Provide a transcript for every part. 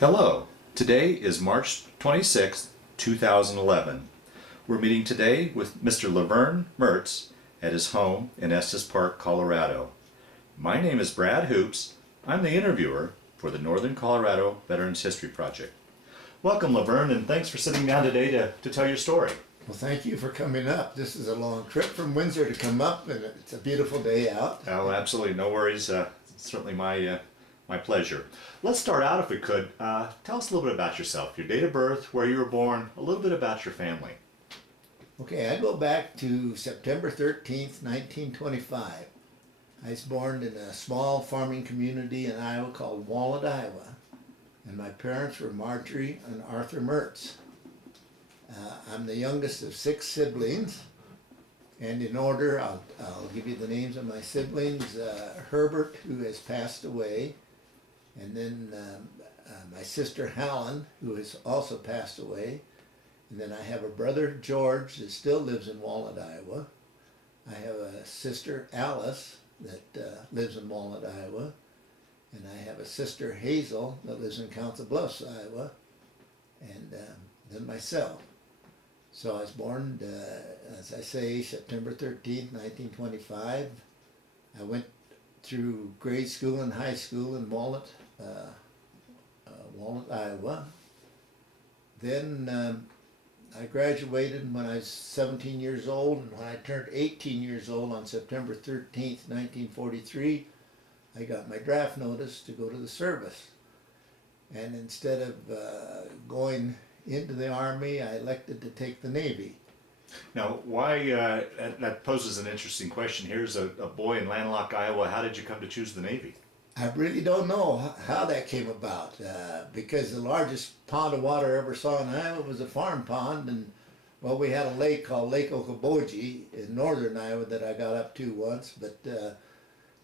Hello, today is March 26th, 2011. We're meeting today with Mr. Laverne Mertz at his home in Estes Park, Colorado. My name is Brad Hoops. I'm the interviewer for the Northern Colorado Veterans History Project. Welcome, Laverne, and thanks for sitting down today to tell your story. Well, thank you for coming up. This is a long trip from Windsor to come up, and it's a beautiful day out. Oh, absolutely, no worries. It's certainly my pleasure. Let's start out, if we could. Tell us a little bit about yourself, your date of birth, where you were born, a little bit about your family. Okay, I go back to September 13th, 1925. I was born in a small farming community in Iowa called Walnut, Iowa. And my parents were Marjorie and Arthur Mertz. I'm the youngest of 6 siblings. And in order, I'll give you the names of my siblings. Herbert, who has passed away. And then my sister Helen, who has also passed away. And then I have a brother, George, that still lives in Walnut, Iowa. I have a sister, Alice, that lives in Walnut, Iowa. And I have a sister, Hazel, that lives in Council Bluffs, Iowa. And then myself. So I was born, as I say, September 13th, 1925. I went through grade school and high school in Walnut, Iowa. Then I graduated when I was 17 years old, and when I turned 18 years old on September 13th, 1943, I got my draft notice to go to the service. And instead of going into the Army, I elected to take the Navy. Now, why, that poses an interesting question. Here's a boy in landlocked Iowa. How did you come to choose the Navy? I really don't know how that came about, because the largest pond of water I ever saw in Iowa was a farm pond, and well, we had a lake called Lake Okoboji in northern Iowa that I got up to once, but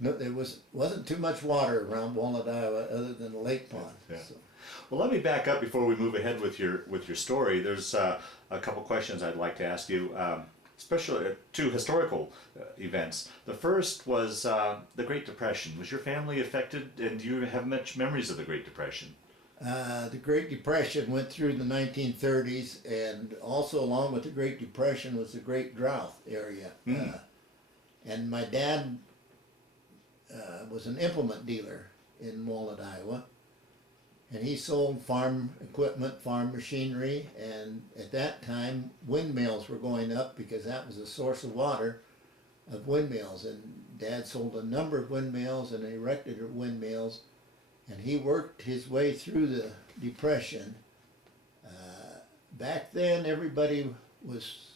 no, there wasn't too much water around Walnut, Iowa, other than the lake pond. Yeah. So. Well, let me back up before we move ahead with your story. There's a couple questions I'd like to ask you, especially two historical events. The first was the Great Depression. Was your family affected, and do you have much memories of the Great Depression? The Great Depression went through the 1930s, and also along with the Great Depression was the Great Drought area. And my dad was an implement dealer in Walnut, Iowa. And he sold farm equipment, farm machinery, and at that time windmills were going up because that was a source of water of windmills. And Dad sold a number of windmills and erected windmills, and he worked his way through the Depression. Back then everybody was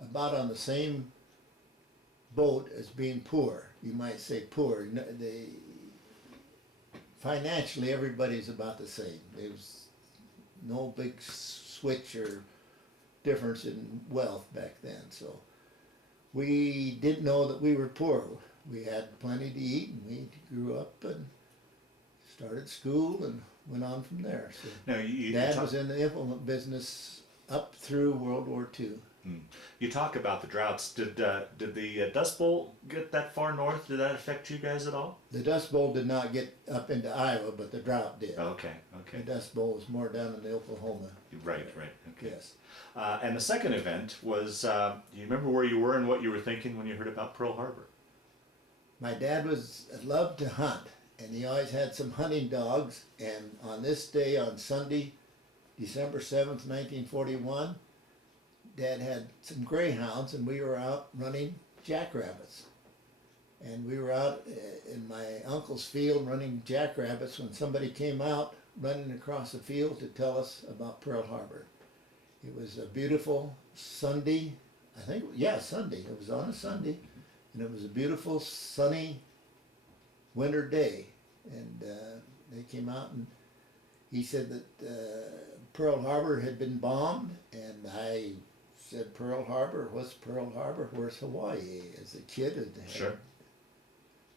about on the same boat as being poor. You might say poor. Financially, everybody's about the same. There was no big switch or difference in wealth back then. So we did know that we were poor. We had plenty to eat, and we grew up and started school and went on from there. So now, Dad was in the implement business up through World War II. You talk about the droughts. Did the Dust Bowl get that far north? Did that affect you guys at all? The Dust Bowl did not get up into Iowa, but the drought did. Oh, okay. The Dust Bowl was more down in the Oklahoma. Right. Okay. Yes. And the second event was, do you remember where you were and what you were thinking when you heard about Pearl Harbor? My dad loved to hunt, and he always had some hunting dogs. And on this day, on Sunday, December 7th, 1941, Dad had some greyhounds, and we were out running jackrabbits. And we were out in my uncle's field running jackrabbits when somebody came out running across the field to tell us about Pearl Harbor. It was a beautiful Sunday, Sunday. It was on a Sunday, and it was a beautiful sunny winter day. And they came out, and he said that Pearl Harbor had been bombed, and I said, Pearl Harbor? What's Pearl Harbor? Where's Hawaii? As a kid, I had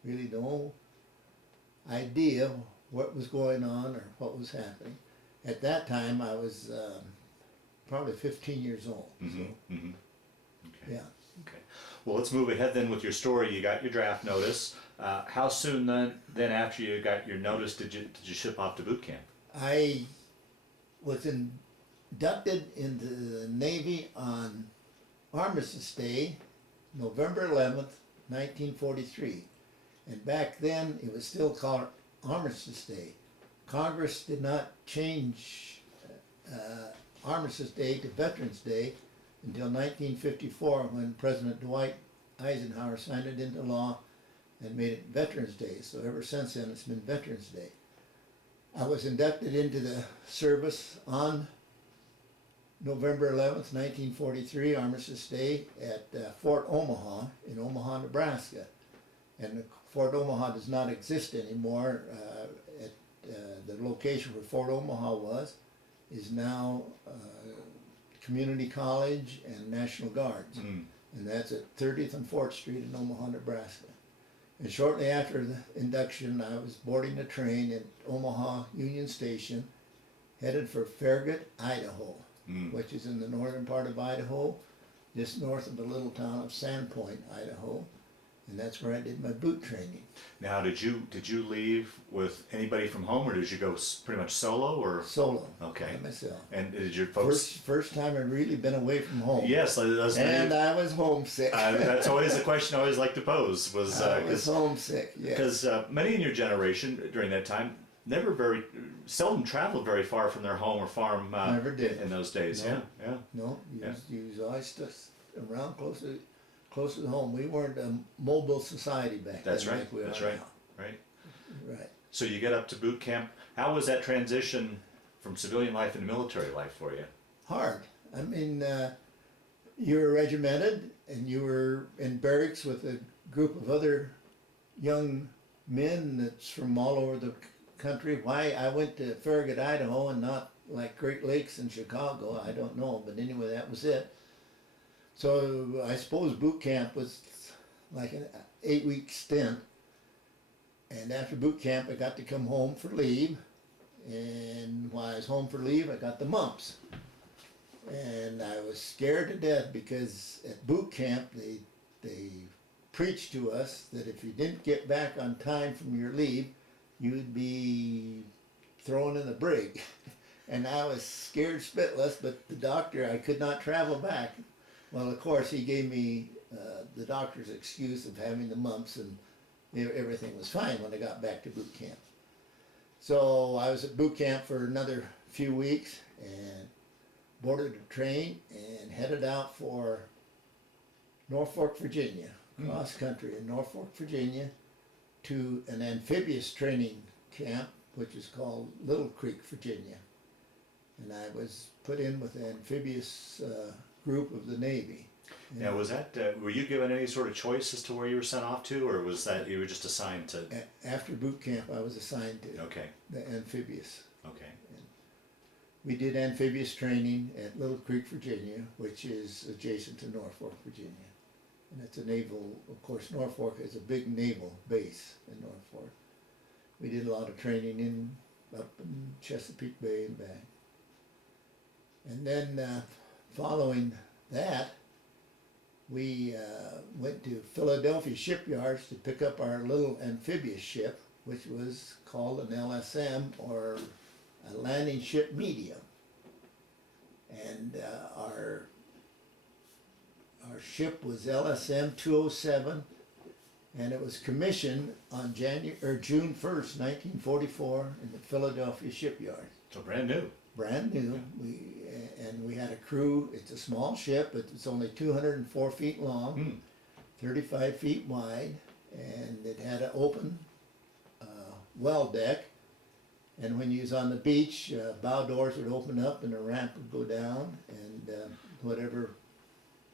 really no idea what was going on or what was happening. At that time, I was probably 15 years old. Mm-hmm. So, Okay. yeah. Okay. Well, let's move ahead then with your story. You got your draft notice. How soon then after you got your notice did you ship off to boot camp? I was inducted into the Navy on Armistice Day, November 11th, 1943. And back then, it was still called Armistice Day. Congress did not change Armistice Day to Veterans Day until 1954, when President Dwight Eisenhower signed it into law and made it Veterans Day. So ever since then, it's been Veterans Day. I was inducted into the service on November 11th, 1943, Armistice Day, at Fort Omaha in Omaha, Nebraska. And Fort Omaha does not exist anymore. The location where Fort Omaha was is now Community College and National Guards. Mm. And that's at 30th and 4th Street in Omaha, Nebraska. And shortly after the induction, I was boarding a train at Omaha Union Station, headed for Farragut, Idaho, which is in the northern part of Idaho, just north of the little town of Sandpoint, Idaho. And that's where I did my boot training. Now, did you leave with anybody from home, or did you go pretty much solo, or? Solo. Okay. By myself. And did your folks? First time I'd really been away from home. Yes, and I was homesick. that's always a question I always like to pose. I was homesick. Yes. Because many in your generation during that time seldom traveled very far from their home or farm. Never did in those days. No. Yeah. No, you was always stuck around close to home. We weren't a mobile society back That's then. right. Like we That's are right. now. Right. Right. So you get up to boot camp. How was that transition from civilian life into military life for you? Hard. I mean, you were regimented and you were in barracks with a group of other young men that's from all over the country. Why I went to Farragut, Idaho, and not like Great Lakes in Chicago, I don't know. But anyway, that was it. So I suppose boot camp was like an 8-week stint. And after boot camp, I got to come home for leave. And while I was home for leave, I got the mumps. And I was scared to death because at boot camp, they preached to us that if you didn't get back on time from your leave, you'd be thrown in the brig. And I was scared spitless, but the doctor, I could not travel back. Well, of course, he gave me the doctor's excuse of having the mumps, and everything was fine when I got back to boot camp. So I was at boot camp for another few weeks and boarded a train and headed out for Norfolk, Virginia, cross country in Norfolk, Virginia, to an amphibious training camp, which is called Little Creek, Virginia. And I was put in with the amphibious group of the Navy. Now, was that, were you given any sort of choice as to where you were sent off to, or was that you were just assigned to? After boot camp, I was assigned to the amphibious. Okay. And we did amphibious training at Little Creek, Virginia, which is adjacent to Norfolk, Virginia. And it's a naval, of course, Norfolk is a big naval base in Norfolk. We did a lot of training up in Chesapeake Bay and back. And then following that, we went to Philadelphia shipyards to pick up our little amphibious ship, which was called an LSM, or a landing ship medium. And our ship was LSM-207, and it was commissioned on June 1st, 1944, in the Philadelphia shipyard. So brand new. Brand new. We had a crew. It's a small ship. It's only 204 feet long, 35 feet wide, and it had an open well deck. And when you was on the beach, bow doors would open up and a ramp would go down, and whatever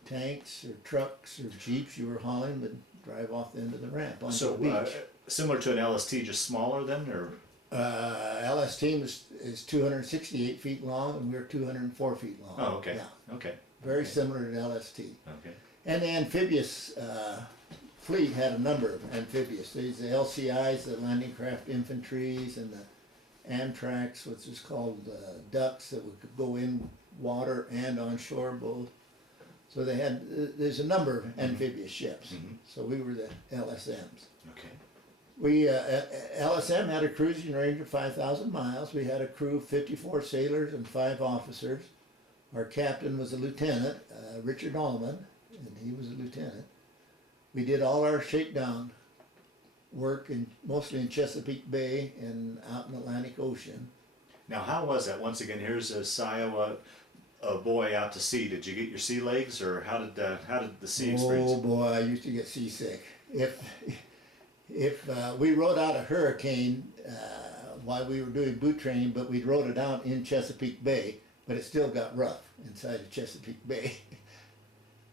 tanks or trucks or jeeps you were hauling would drive off the end of the ramp onto the beach. Similar to an LST, just smaller then, or? LST is 268 feet long, and we're 204 feet long. Oh, okay. Yeah. Okay. Very similar to LST. Okay. And the amphibious fleet had a number of amphibious. There's the LCIs, the landing craft infantries, and the Amtraks, which is called ducks, that could go in water and on shore both. So they had, there's a number of amphibious ships. So we were the LSMs. Okay. We, LSM had a cruising range of 5,000 miles. We had a crew of 54 sailors and 5 officers. Our captain was a lieutenant, Richard Allman, and he was a lieutenant. We did all our shakedown work mostly in Chesapeake Bay and out in the Atlantic Ocean. Now, how was that? Once again, here's a Iowa, a boy out to sea. Did you get your sea legs, or how did the sea experience? Oh boy, I used to get seasick. If we rode out a hurricane while we were doing boot training, but we rode it out in Chesapeake Bay, but it still got rough inside of Chesapeake Bay.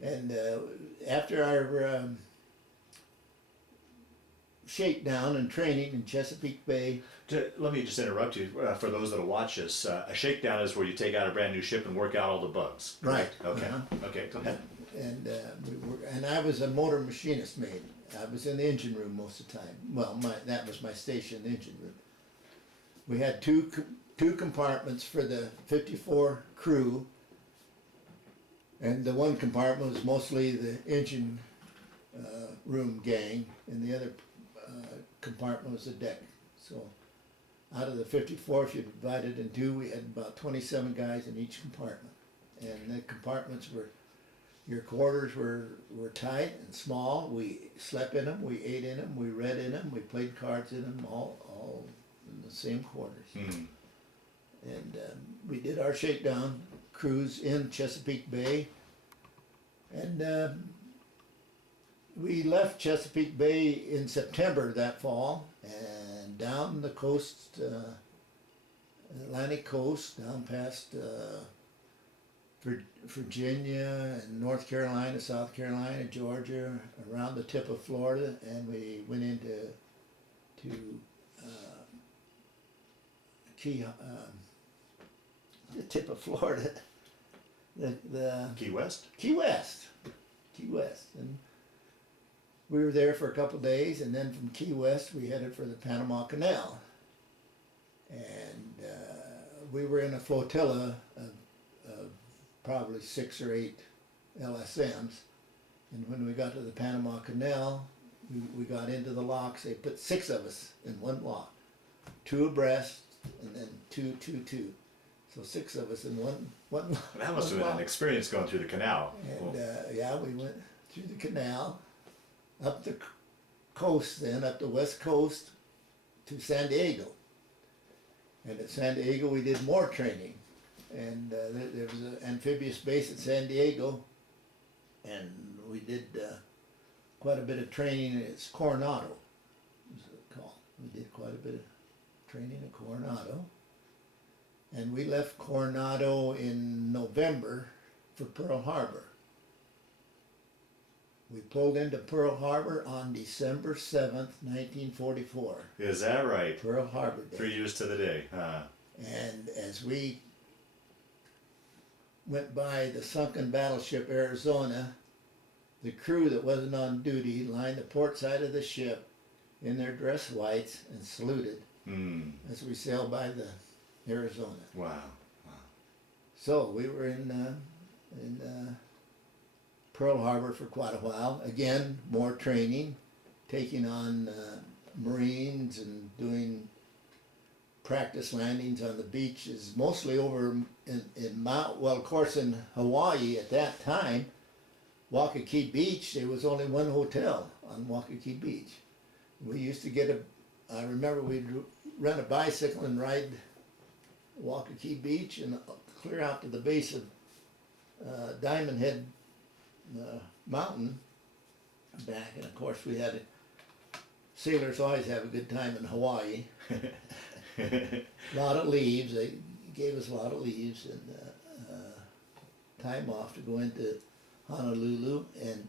And after our shakedown and training in Chesapeake Bay. Let me just interrupt you. For those that'll watch this, a shakedown is where you take out a brand new ship and work out all the bugs. Right. Okay. Uh-huh. Okay. Go ahead. And I was a motor machinist mate. I was in the engine room most of the time. Well, that was my station, the engine room. We had two compartments for the 54 crew, and the one compartment was mostly the engine room gang, and the other compartment was the deck. So out of the 54, if you divide it in two, we had about 27 guys in each compartment. And the compartments your quarters were tight and small. We slept in them, we ate in them, we read in them, we played cards in them, all in the same quarters. Mm. And we did our shakedown cruise in Chesapeake Bay. And we left Chesapeake Bay in September that fall, and down the coast, Atlantic coast, down past Virginia and North Carolina, South Carolina, Georgia, around the tip of Florida, and we went into the tip of Florida, the Key West. Key West, and we were there for a couple of days, and then from Key West we headed for the Panama Canal, and we were in a flotilla of probably 6 or 8 LSMs, and when we got to the Panama Canal, we got into the locks. They put 6 of us in one lock, 2 abreast, and then 2, 2, 2. So 6 of us in one That must have been an experience going through the canal. And yeah, we went through the canal, up the coast then, up the west coast to San Diego. And at San Diego we did more training. And there was an amphibious base at San Diego, and we did quite a bit of training. It's Coronado, was it called. We did quite a bit of training at Coronado. And we left Coronado in November for Pearl Harbor. We pulled into Pearl Harbor on December 7th, 1944. Is that right? Pearl Harbor Day. 3 years to the day. And as we went by the sunken battleship Arizona, the crew that wasn't on duty lined the port side of the ship in their dress whites and saluted as we sailed by the Arizona. Wow. So we were in Pearl Harbor for quite a while. Again, more training, taking on Marines and doing practice landings on the beaches, mostly over in of course in Hawaii at that time, Waikiki Beach, there was only one hotel on Waikiki Beach. We used to I remember we'd rent a bicycle and ride Waikiki Beach and clear out to the base of Diamond Head Mountain back, and of course sailors always have a good time in Hawaii. A lot of leaves. They gave us a lot of leaves and time off to go into Honolulu. And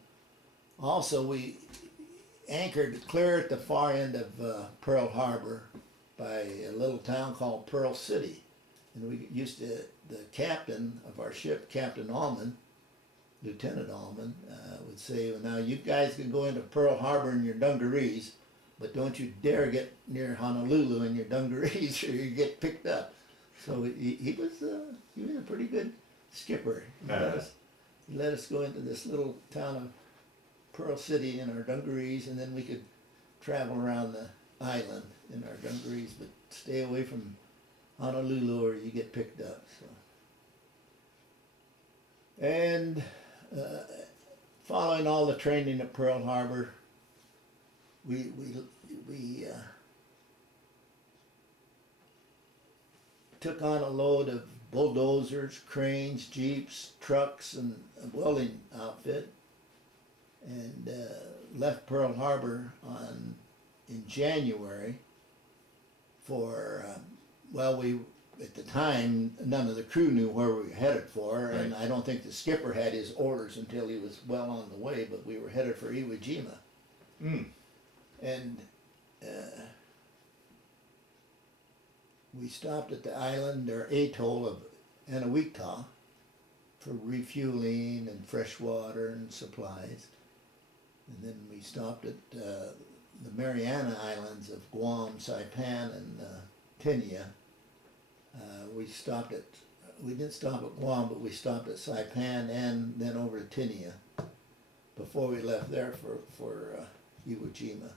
also we anchored clear at the far end of Pearl Harbor by a little town called Pearl City. And the captain of our ship, Captain Allman, Lieutenant Allman, would say, well, now you guys can go into Pearl Harbor in your dungarees, but don't you dare get near Honolulu in your dungarees or you get picked up. So he was a pretty good skipper. He let us go into this little town of Pearl City in our dungarees, and then we could travel around island in our dungarees, but stay away from Honolulu or you get picked up. So, and following all the training at Pearl Harbor, we took on a load of bulldozers, cranes, jeeps, trucks, and a welding outfit, and left Pearl Harbor in January for, at the time, none of the crew knew where we were headed for, and I don't think the skipper had his orders until he was well on the way, but we were headed for Iwo Jima. Mm. And we stopped at the island or atoll of Eniwetok for refueling and fresh water and supplies. And then we stopped at the Mariana Islands of Guam, Saipan, and Tenia. We didn't stop at Guam, but we stopped at Saipan and then over to Tenia before we left there for Iwo Jima.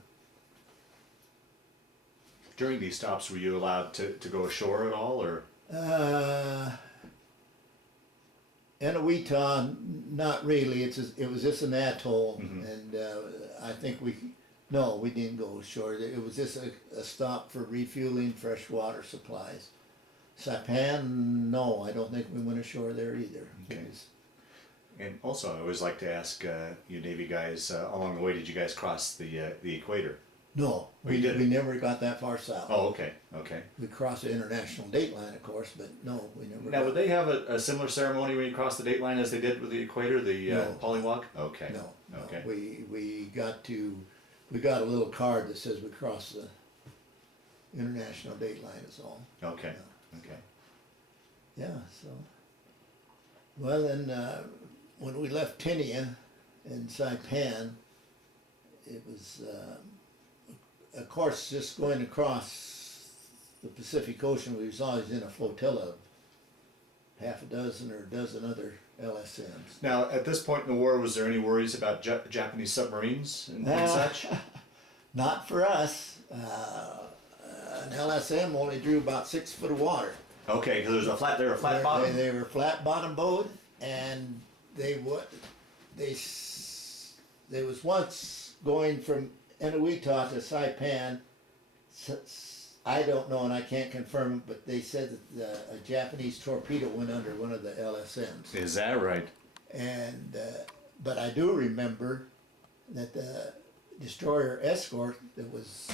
During these stops, were you allowed to go ashore at all, or? Eniwetok, not really. It was just an atoll, and I think we didn't go ashore. It was just a stop for refueling fresh water supplies. Saipan, no, I don't think we went ashore there either. Okay. And also, I always like to ask you Navy guys, along the way, did you guys cross the equator? No, you didn't? We never got that far south. Oh, okay, okay. We crossed the international date line, of course, but no, we never. Now, would they have a similar ceremony when you cross the date line as they did with the equator, the No. polywalk? Okay. No, no. Okay. We got a little card that says we crossed the international date line is all. Okay. Yeah. Okay. Yeah, so. Well, then, when we left Tenia and Saipan, it was, of course, just going across the Pacific Ocean, we was always in a flotilla of half a dozen or a dozen other LSMs. Now, at this point in the war, was there any worries about Japanese submarines and such? Not for us. An LSM only drew about 6 foot of water. Okay, because they were a flat bottom. They were flat bottom boat, and they was once going from Eniwetok to Saipan. I don't know, and I can't confirm, but they said that a Japanese torpedo went under one of the LSMs. Is that right? And but I do remember that the destroyer escort that was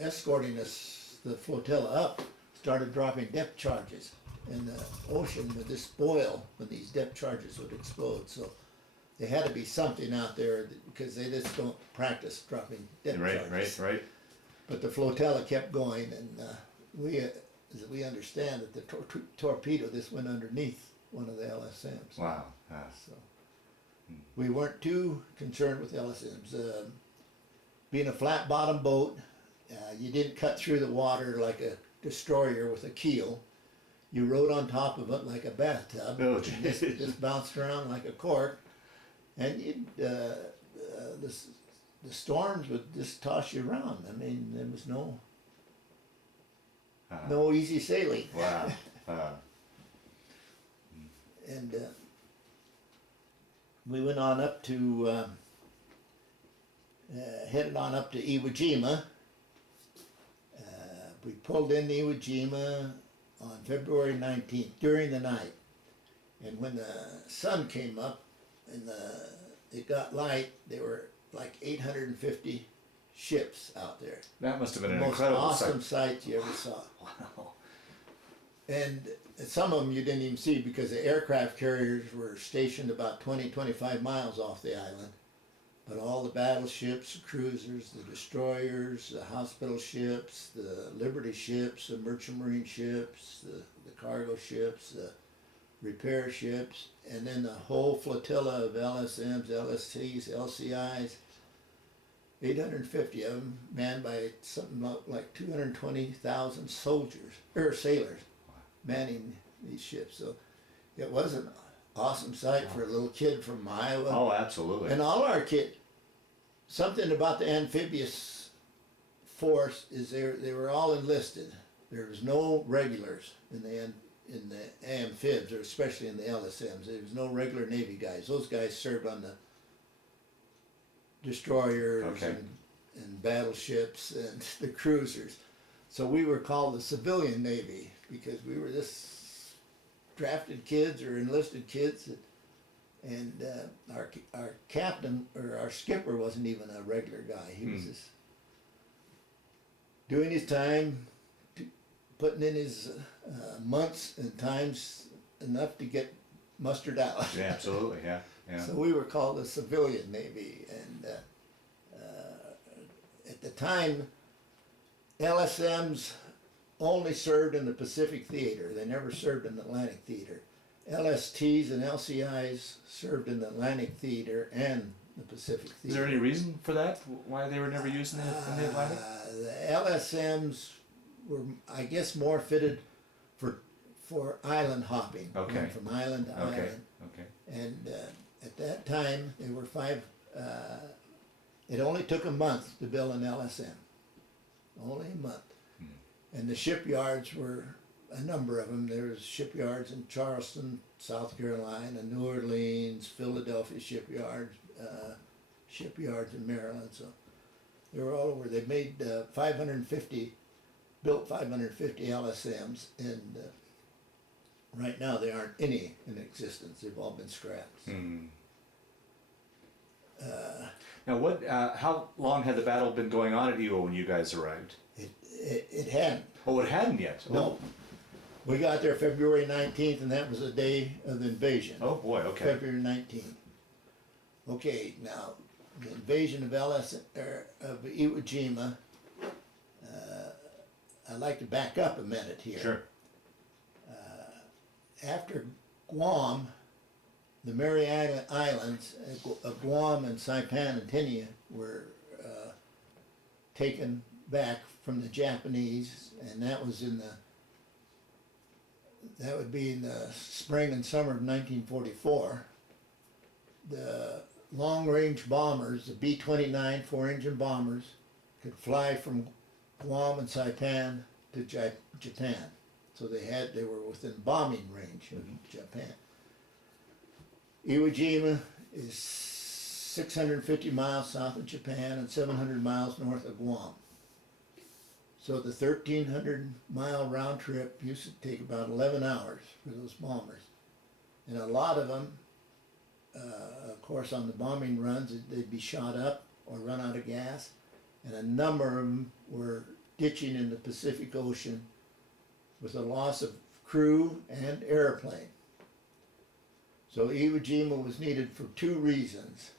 escorting us, the flotilla up, started dropping depth charges in the ocean would just spoil when these depth charges would explode. So there had to be something out there because they just don't practice dropping depth charges. Right. But the flotilla kept going, and as we understand that the torpedo just went underneath one of the LSMs. Wow. So we weren't too concerned with LSMs. Being a flat bottom boat, you didn't cut through the water like a destroyer with a keel. You rode on top of it like a bathtub. Oh, just bounced around like a cork, and the storms would just toss you around. I mean, there was no easy sailing. Wow. And we went on up to headed on up to Iwo Jima. We pulled into Iwo Jima on February 19th during the night, and when the sun came up and it got light, there were like 850 ships out there. That must have been The an most incredible awesome sight. sight you ever saw. Wow. And some of them you didn't even see because the aircraft carriers were stationed about 20-25 miles off the island. But all the battleships, the cruisers, the destroyers, the hospital ships, the Liberty ships, the merchant marine ships, the cargo ships, the repair ships, and then the whole flotilla of LSMs, LSTs, LCIs, 850 of them, manned by something like 220,000 soldiers, or sailors, manning these ships. So it was an awesome sight for a little kid from Iowa. Oh, absolutely. And all our something about the amphibious force is they were all enlisted. There was no regulars in the amphibs, or especially in the LSMs. There was no regular Navy guys. Those guys served on the destroyers Okay. and battleships and the cruisers. So we were called the civilian Navy because we were this drafted kids or enlisted kids that, and our captain or our skipper wasn't even a regular guy. He was just doing his time, putting in his months and times enough to get mustered out. Yeah, absolutely. Yeah. Yeah. So we were called the civilian Navy, and at the time, LSMs only served in the Pacific Theater. They never served in the Atlantic Theater. LSTs and LCIs served in the Atlantic Theater and the Pacific Theater. Is there any reason for that? Why they were never used in the Atlantic? The LSMs were, I guess, more fitted for island hopping. Okay. Going from island to Okay. island. Okay. And at that time, they were it only took a month to build an LSM. Only a month. And the shipyards were a number of them. There was shipyards in Charleston, South Carolina, New Orleans, Philadelphia shipyards, shipyards in Maryland. So they were all over. They made built 550 LSMs, and right now there aren't any in existence. They've all been scrapped. Now, what? How long had the battle been going on at Iwo when you guys arrived? It hadn't. Oh, it hadn't yet. No. We got there February 19th, and that was the day of the invasion. Oh boy. Okay. February 19th. Okay, now, the invasion of of Iwo Jima, I'd like to back up a minute here. Sure. After Guam, the Mariana Islands of Guam and Saipan and Tinian were taken back from the Japanese, and that was that would be in the spring and summer of 1944. The long-range bombers, the B-29 four-engine bombers, could fly from Guam and Saipan to Japan. So they were within bombing range of Japan. Iwo Jima is 650 miles south of Japan and 700 miles north of Guam. So the 1,300-mile round trip used to take about 11 hours for those bombers. And a lot of them, of course, on the bombing runs, they'd be shot up or run out of gas. And a number of them were ditching in the Pacific Ocean with a loss of crew and airplane. So Iwo Jima was needed for two reasons: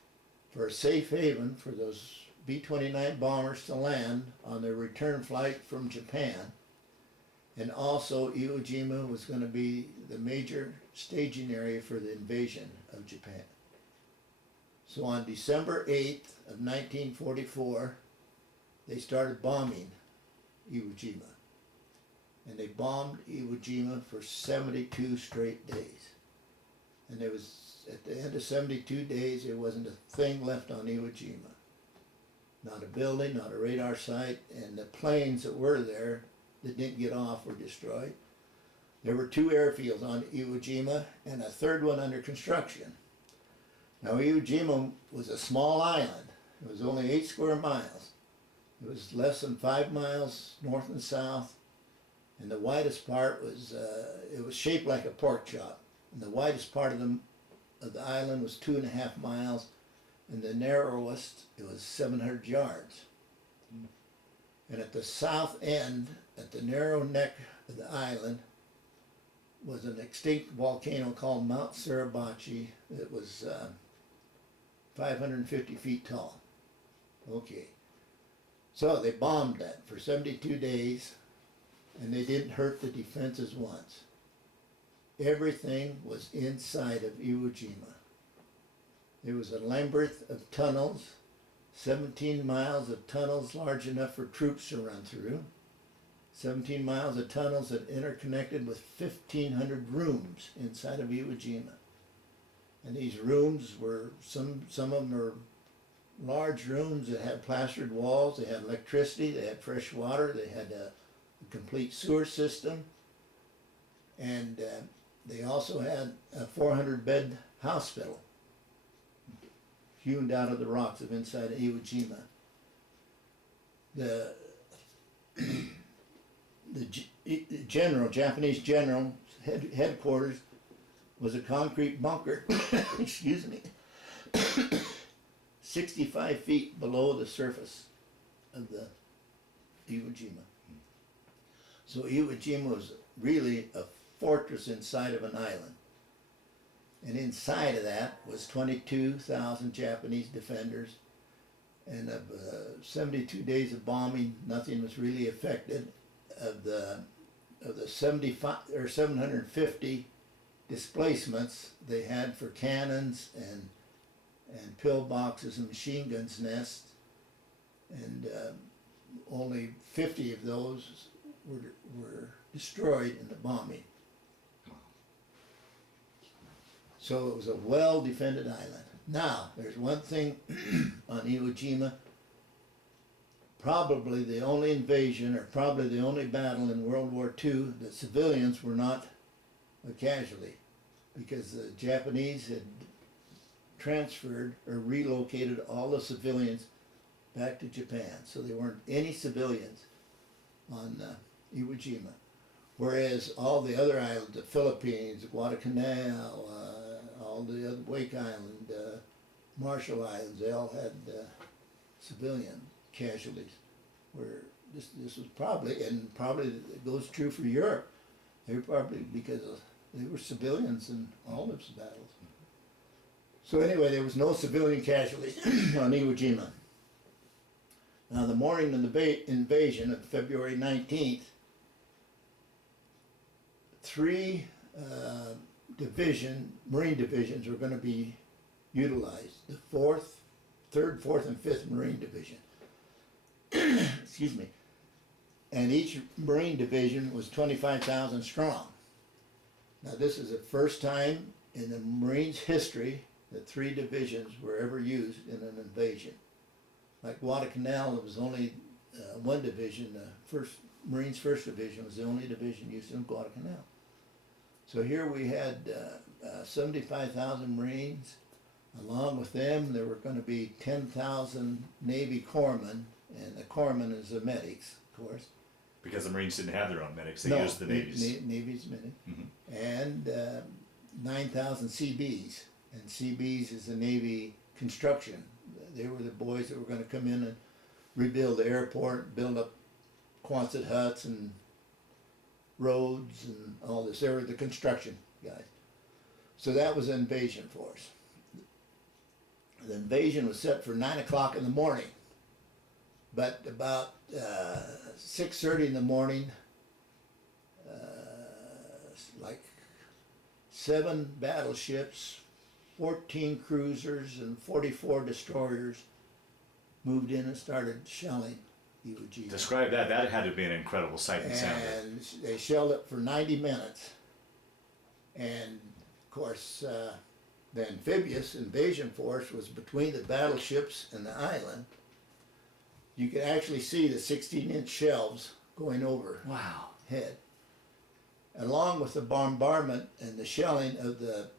for a safe haven for those B-29 bombers to land on their return flight from Japan, and also Iwo Jima was going to be the major staging area for the invasion of Japan. So on December 8th of 1944, they started bombing Iwo Jima. And they bombed Iwo Jima for 72 straight days. And there was, at the end of 72 days, there wasn't a thing left on Iwo Jima. Not a building, not a radar site, and the planes that were there that didn't get off were destroyed. There were two airfields on Iwo Jima and a third one under construction. Now Iwo Jima was a small island. It was only 8 square miles. It was less than 5 miles north and south, and the widest part was, it was shaped like a pork chop. And the widest part of the island was 2.5 miles, and the narrowest, it was 700 yards. And at the south end, at the narrow neck of the island, was an extinct volcano called Mount Suribachi that was 550 feet tall. Okay. So they bombed that for 72 days, and they didn't hurt the defenses once. Everything was inside of Iwo Jima. There was a labyrinth of tunnels, 17 miles of tunnels large enough for troops to run through, 17 miles of tunnels that interconnected with 1,500 rooms inside of Iwo Jima. And these rooms were, some of them were large rooms that had plastered walls, they had electricity, they had fresh water, they had a complete sewer system, and they also had a 400-bed hospital hewn out of the rocks of inside Iwo Jima. The Japanese general headquarters was a concrete bunker, excuse me, 65 feet below the surface of the Iwo Jima. So Iwo Jima was really a fortress inside of an island. And inside of that was 22,000 Japanese defenders. And of 72 days of bombing, nothing was really affected. Of the 75 or 750 displacements they had for cannons and pillboxes and machine guns nests, and only 50 of those were destroyed in the bombing. So it was a well-defended island. Now, there's one thing on Iwo Jima, probably the only invasion or probably the only battle in World War II that civilians were not a casualty, because the Japanese had transferred or relocated all the civilians back to Japan. So there weren't any civilians on Iwo Jima. Whereas all the other islands, the Philippines, Guadalcanal, all the other Wake Island, Marshall Islands, they all had civilian casualties. Where this was probably, and probably it goes true for Europe, they were probably, because they were civilians in all those battles. So anyway, there was no civilian casualties on Iwo Jima. Now the morning of the invasion of February 19th, three Marine divisions were going to be utilized. The 4th, 3rd, 4th, and 5th Marine Division. Excuse me. And each Marine Division was 25,000 strong. Now this is the first time in the Marines' history that 3 divisions were ever used in an invasion. Like Guadalcanal, it was only one division. The Marines' 1st Division was the only division used in Guadalcanal. So here we had 75,000 Marines. Along with them, there were going to be 10,000 Navy corpsmen, and the corpsmen is the medics, of course. Because the Marines didn't have their own medics, they used the Navy's. Navy's medic. Mm-hmm. And 9,000 CBs. And CBs is the Navy construction. They were the boys that were going to come in and rebuild the airport, build up Quonset huts and roads and all this. They were the construction guys. So that was the invasion force. The invasion was set for 9 o'clock in the morning. But about 6:30 in the morning, like 7 battleships, 14 cruisers, and 44 destroyers moved in and started shelling Iwo Jima. Describe that. That had to be an incredible sight and sound. And they shelled it for 90 minutes. And of course, the amphibious invasion force was between the battleships and the island. You could actually see the 16-inch shells going over. Wow. Head. Along with the bombardment and the shelling of the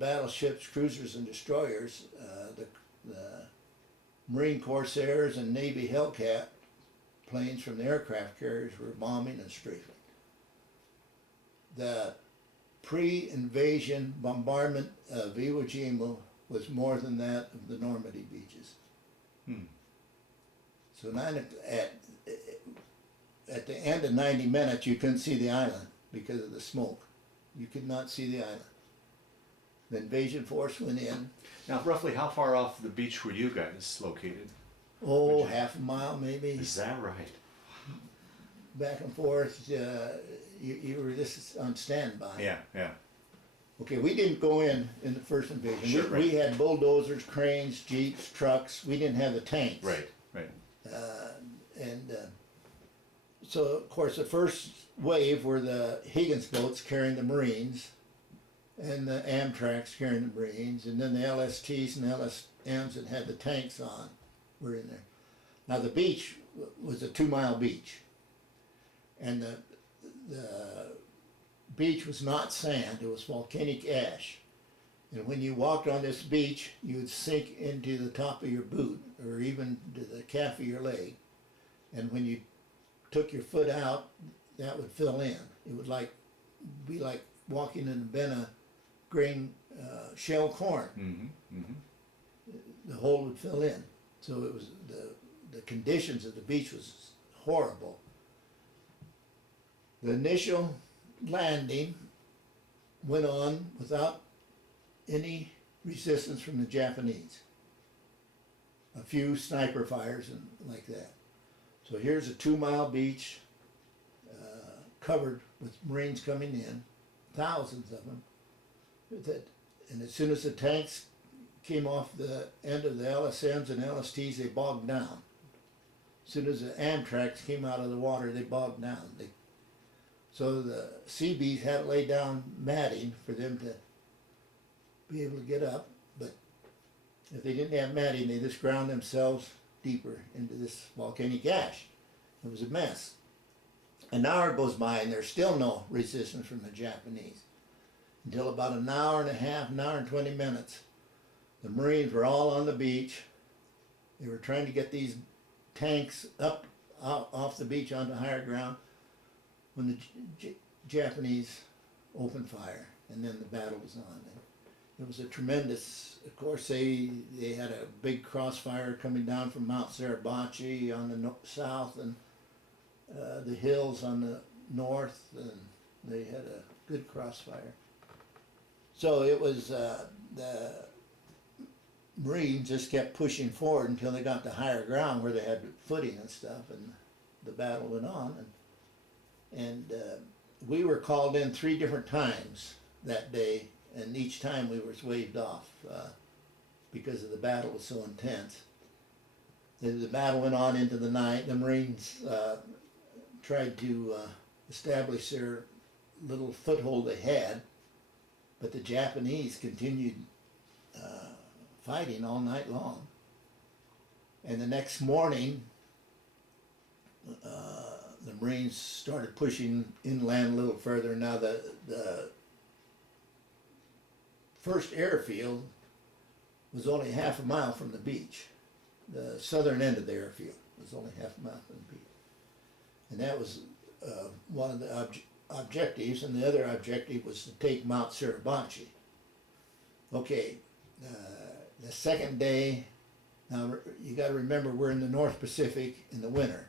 battleships, cruisers, and destroyers, the Marine Corsairs and Navy Hellcat planes from the aircraft carriers were bombing and strafing. The pre-invasion bombardment of Iwo Jima was more than that of the Normandy beaches. So at the end of 90 minutes, you couldn't see the island because of the smoke. You could not see the island. The invasion force went in. Now, roughly how far off the beach were you guys located? Oh, half a mile maybe. Is that right? Back and forth. You were just on standby. Yeah, yeah. Okay, we didn't go in the first invasion. Sure, We had bulldozers, cranes, jeeps, trucks. We didn't have the tanks. Right, right. So, of course, the first wave were the Higgins boats carrying the Marines. and the Amtraks carrying the Marines, and then the LSTs and LSMs that had the tanks on were in there. Now the beach was a 2-mile beach, and the beach was not sand, it was volcanic ash. And when you walked on this beach, you would sink into the top of your boot, or even to the calf of your leg. And when you took your foot out, that would fill in. It would be like walking in a bin of grain shell corn. Mm-hmm. Mm-hmm. The hole would fill in. So it was the conditions of the beach was horrible. The initial landing went on without any resistance from the Japanese. A few sniper fires and like that. So here's a 2-mile beach covered with Marines coming in, thousands of them. And as soon as the tanks came off the end of the LSMs and LSTs, they bogged down. As soon as the Amtraks came out of the water, they bogged down. So the Seabees had to lay down matting for them to be able to get up, but if they didn't have matting, they just ground themselves deeper into this volcanic ash. It was a mess. An hour goes by and there's still no resistance from the Japanese. Until about an hour and a half, an hour and 20 minutes, the Marines were all on the beach. They were trying to get these tanks up off the beach onto higher ground when the Japanese opened fire, and then the battle was on. And it was a tremendous, of course they had a big crossfire coming down from Mount Suribachi on the south, and the hills on the north, and they had a good crossfire. So it was, the Marines just kept pushing forward until they got to higher ground where they had footing and stuff, and the battle went on. And we were called in 3 different times that day, and each time we were waved off because of the battle was so intense. The battle went on into the night. The Marines tried to establish their little foothold they had, but the Japanese continued fighting all night long. And the next morning, the Marines started pushing inland a little further. Now the first airfield was only half a mile from the beach. The southern end of the airfield was only half a mile from the beach. And that was one of the objectives, and the other objective was to take Mount Suribachi. Okay, the second day, now you got to remember we're in the North Pacific in the winter.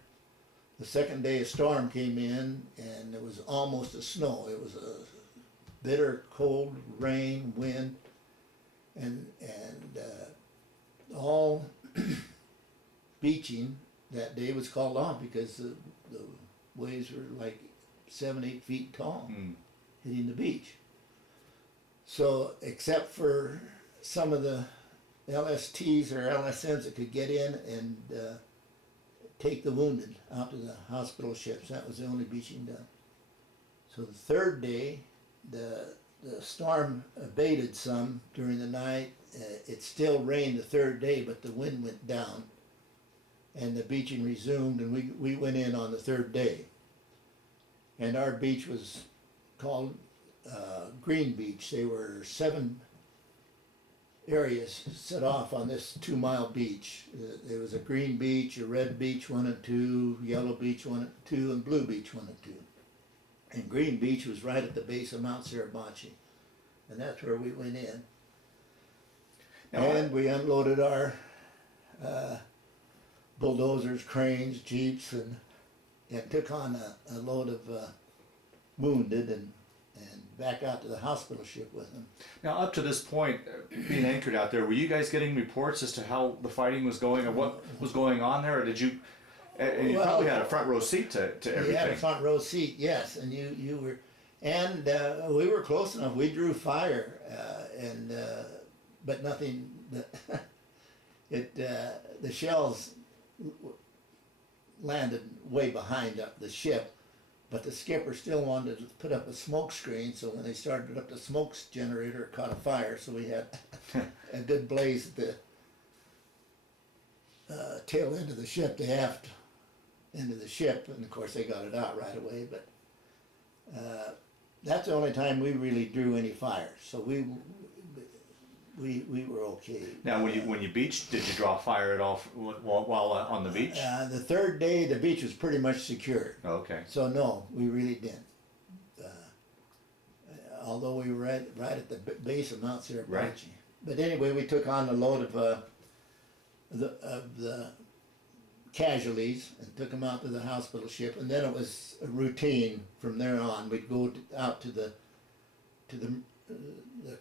The second day a storm came in and it was almost a snow. It was a bitter cold rain, wind, and all beaching that day was called off because the waves were like 7-8 feet tall hitting the beach. So except for some of the LSTs or LSMs that could get in and take the wounded out to the hospital ships, that was the only beaching done. So the third day, the storm abated some during the night. It still rained the third day, but the wind went down and the beaching resumed, and we went in on the third day. And our beach was called Green Beach. There were 7 areas set off on this 2-mile beach. There was a green beach, a red beach 1 and 2, yellow beach 1 and 2, and blue beach 1 and 2. And Green Beach was right at the base of Mount Suribachi. And that's where we went in. And we unloaded our bulldozers, cranes, jeeps, and took on a load of wounded and back out to the hospital ship with them. Now, up to this point, being anchored out there, were you guys getting reports as to how the fighting was going or what was going on there, or did you? And you probably had a front row seat to everything. We had a front row seat, yes, and you were, and we were close enough. We drew fire, but nothing. The shells landed way behind up the ship, but the skipper still wanted to put up a smoke screen, so when they started up the smoke generator, it caught a fire, so we had a good blaze at the tail end of the ship, the aft end of the ship, and of course they got it out right away, but that's the only time we really drew any fire, so we were okay. Now, when you beached, did you draw fire at all while on the beach? The third day, the beach was pretty much secured. Oh, okay. So no, we really didn't. Although we were right at the base of Mount Sirapachi. Right. But anyway, we took on a load of the casualties and took them out to the hospital ship, and then it was a routine from there on. We'd go out to the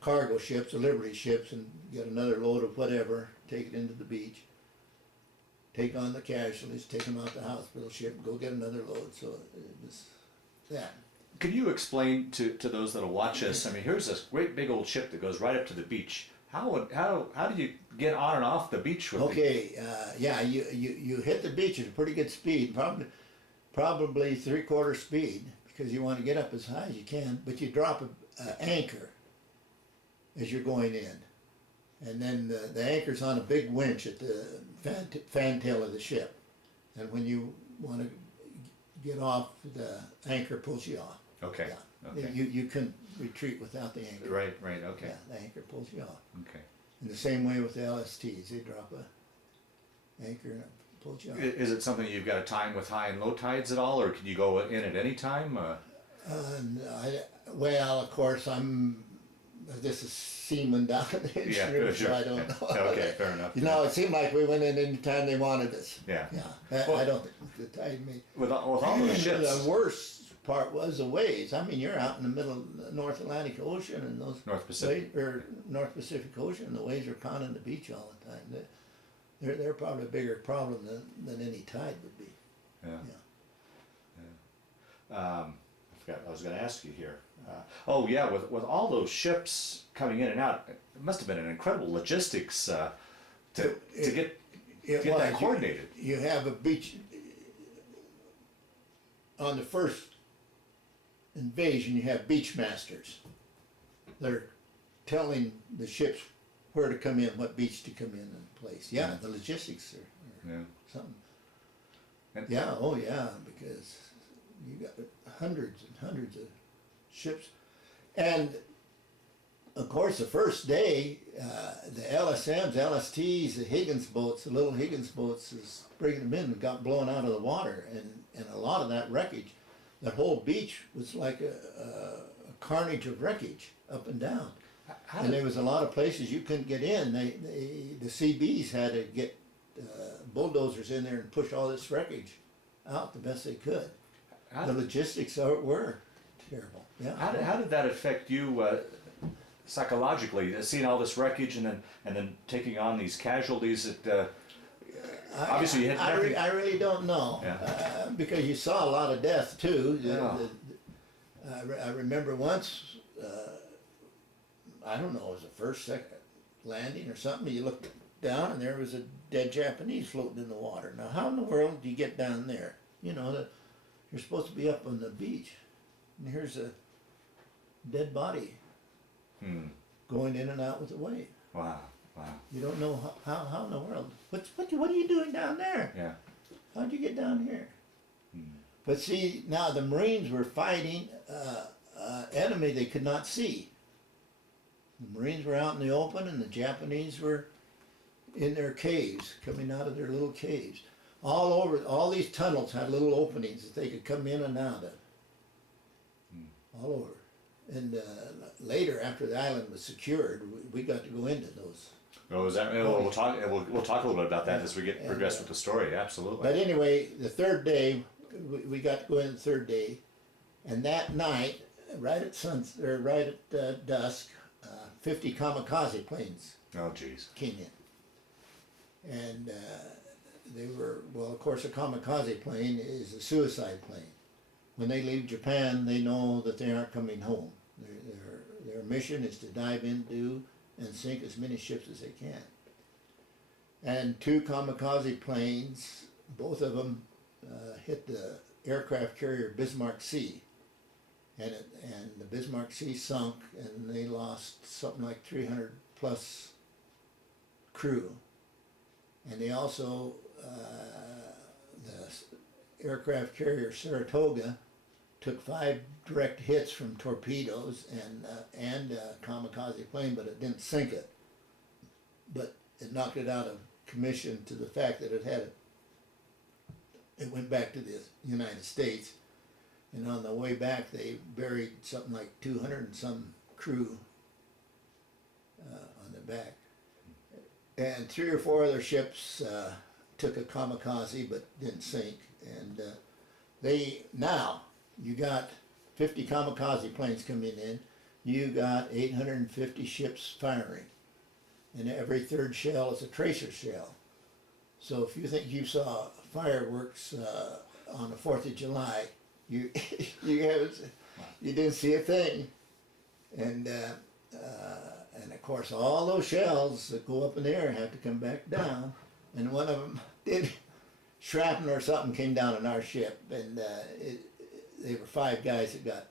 cargo ships, the Liberty ships, and get another load of whatever, take it into the beach, take on the casualties, take them out to the hospital ship, go get another load. So it was that. Could you explain to those that'll watch us? I mean, here's this great big old ship that goes right up to the beach. How do you get on and off the beach with Yeah, you hit the beach at a pretty good speed, probably 3/4 speed, because you want to get up as high as you can, but you drop an anchor as you're going in. And then the anchor's on a big winch at the fantail of the ship. And when you want to get off, the anchor pulls you off. Okay. Yeah. Okay. You couldn't retreat without the anchor. Right. Okay. Yeah, the anchor pulls you off. Okay. In the same way with the LSTs, they drop a anchor and it pulls you off. Is it something you've got to time with high and low tides at all, or can you go in at any time? Well, of course, this is seaman down in the instrument, sure. so I don't know. Okay, fair enough. You know, it seemed like we went in any time they wanted us. Yeah. Yeah, Well, I don't think the tide made. With all those ships. The worst part was the waves. I mean, you're out in the middle of the North Atlantic Ocean and those North Pacific. North Pacific Ocean, and the waves are pounding the beach all the time. They're probably a bigger problem than any tide would be. Yeah. Yeah. I forgot what I was going to ask you here. With all those ships coming in and out, it must have been an incredible logistics to get that coordinated. You have a beach on the first invasion. You have beach masters. They're telling the ships where to come in, what beach to come in and place. Yeah, the logistics are something. And Because you got hundreds and hundreds of ships, and of course the first day, the LSMs, LSTs, the Higgins boats, the little Higgins boats, is bringing them in and got blown out of the water, and a lot of that wreckage, that whole beach was like a carnage of wreckage up and down. And there was a lot of places you couldn't get in. The CBs had to get bulldozers in there and push all this wreckage out the best they could. The logistics were terrible. Yeah. How did that affect you psychologically? Seeing all this wreckage and then taking on these casualties. Obviously, you had nothing. I really don't know. Yeah. Because you saw a lot of death too. Yeah. I remember once. I don't know. It was the first, second landing or something. You looked down and there was a dead Japanese floating in the water. Now, how in the world do you get down there? You know, you're supposed to be up on the beach, and here's a dead body going in and out with the wave. Wow. You don't know how in the world. What are you doing down there? Yeah. How'd you get down here? But see, now the Marines were fighting enemy they could not see. The Marines were out in the open, and the Japanese were in their caves, coming out of their little caves. All over, all these tunnels had little openings that they could come in and out of. All over. And later, after the island was secured, we got to go into those. Oh, is that? We'll talk a little bit about that as we progress with the story. Absolutely. But anyway, the third day, we got to go in the third day, and that night, right at dusk, 50 kamikaze planes Oh, geez. came in, and they were, well, of course, a kamikaze plane is a suicide plane. When they leave Japan, they know that they aren't coming home. Their mission is to dive into and sink as many ships as they can. And 2 kamikaze planes, both of them hit the aircraft carrier Bismarck C. And the Bismarck C sunk, and they lost something like 300 plus crew. And they also, the aircraft carrier Saratoga took 5 direct hits from torpedoes and a kamikaze plane, but it didn't sink it. But it knocked it out of commission to the fact that it went back to the United States. And on the way back, they buried something like 200 and some crew on the back. And 3 or 4 other ships took a kamikaze but didn't sink. And now you got 50 kamikaze planes coming in. You got 850 ships firing. And every 3rd shell is a tracer shell. So if you think you saw fireworks on the 4th of July, you didn't see a thing. And of course all those shells that go up in the air have to come back down. And one of them did, shrapnel or something came down on our ship, and they were 5 guys that got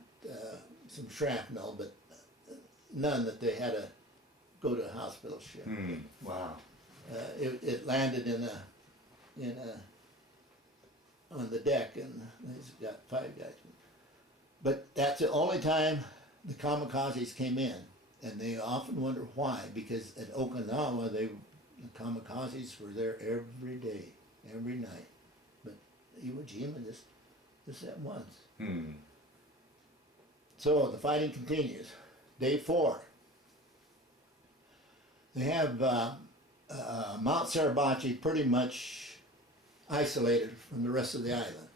some shrapnel, but none that they had to go to a hospital ship. Wow. It landed on the deck, and they got 5 guys. But that's the only time the kamikazes came in, and they often wonder why, because at Okinawa the kamikazes were there every day, every night. But Iwo Jima just that once. So the fighting continues. Day 4. They have Mount Suribachi pretty much isolated from the rest of the island.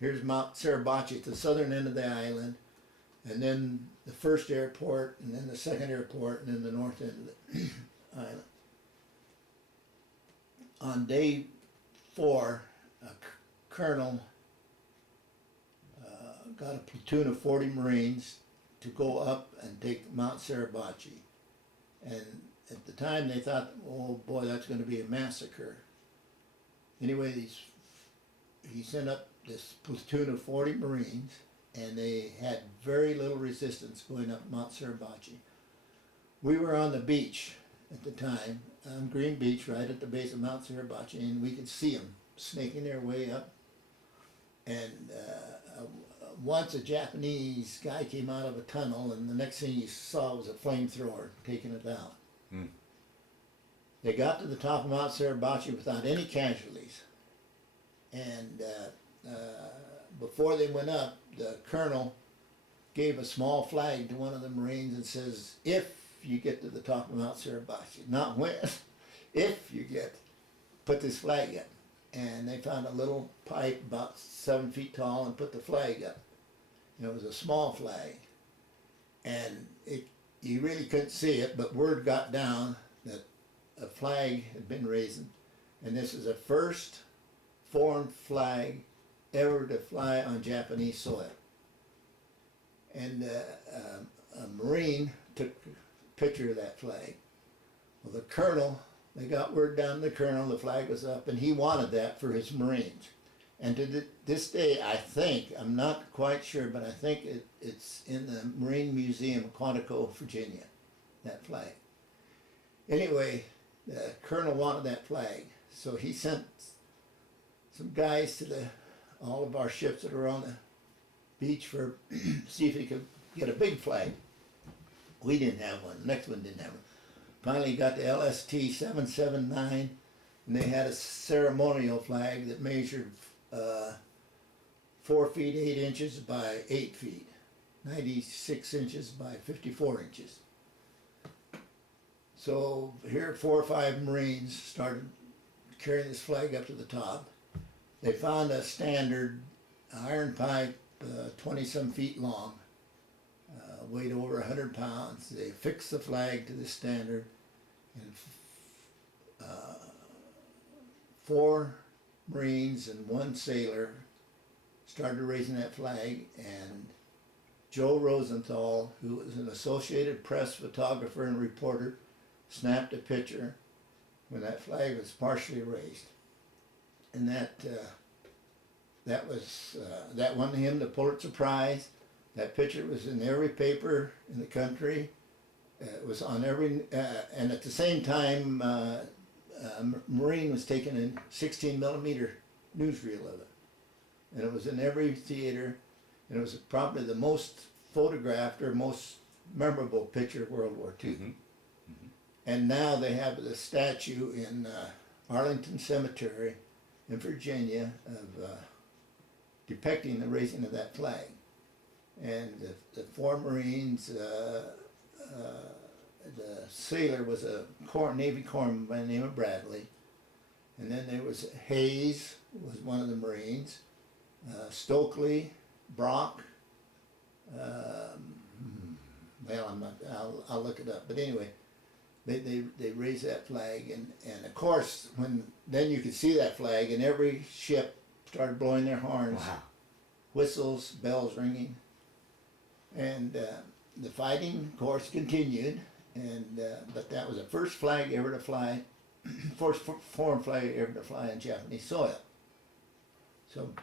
Here's Mount Suribachi at the southern end of the island, and then the first airport, and then the second airport, and then the north end of the island. On day 4, a colonel got a platoon of 40 Marines to go up and take Mount Suribachi. And at the time they thought, oh boy, that's going to be a massacre. Anyway, he sent up this platoon of 40 Marines, and they had very little resistance going up Mount Suribachi. We were on the beach at the time, on Green Beach, right at the base of Mount Suribachi, and we could see them snaking their way up. And once a Japanese guy came out of a tunnel, and the next thing he saw was a flamethrower taking it down. They got to the top of Mount Suribachi without any casualties. And before they went up, the colonel gave a small flag to one of the Marines and says, if you get to the top of Mount Suribachi, not when, if you get, put this flag up. And they found a little pipe about 7 feet tall and put the flag up. And it was a small flag. And you really couldn't see it, but word got down that a flag had been raised. And this is the first foreign flag ever to fly on Japanese soil. And a Marine took a picture of that flag. Well, the colonel, they got word down to the colonel, the flag was up, and he wanted that for his Marines. And to this day, I think, I'm not quite sure, but I think it's in the Marine Museum of Quantico, Virginia, that flag. Anyway, the colonel wanted that flag, so he sent some guys to all of our ships that were on the beach for see if he could get a big flag. We didn't have one. The next one didn't have one. Finally got the LST-779, and they had a ceremonial flag that measured 4 feet 8 inches by 8 feet, 96 inches by 54 inches. So here 4 or 5 Marines started carrying this flag up to the top. They found a standard iron pipe 20-some feet long, weighed over 100 pounds. They fixed the flag to the standard, and 4 Marines and 1 sailor started raising that flag, and Joe Rosenthal, who was an Associated Press photographer and reporter, snapped a picture when that flag was partially raised. And that won him the Pulitzer Prize. That picture was in every paper in the country. It was on every, and at the same time, a Marine was taking a 16 millimeter newsreel of it. And it was in every theater, and it was probably the most photographed or most memorable picture of World War II. And now they have the statue in Arlington Cemetery in Virginia of depicting the raising of that flag. And the four Marines, the sailor was a Navy corpsman by the name of Bradley. And then there was Hayes, was one of the Marines, Stokely, Brock, well, I'll look it up. But anyway, they raised that flag, and of course, then you could see that flag, and every ship started blowing their horns, Wow. whistles, bells ringing, and the fighting, of course, continued. And but that was the first flag ever to fly, first foreign flag ever to fly on Japanese soil. So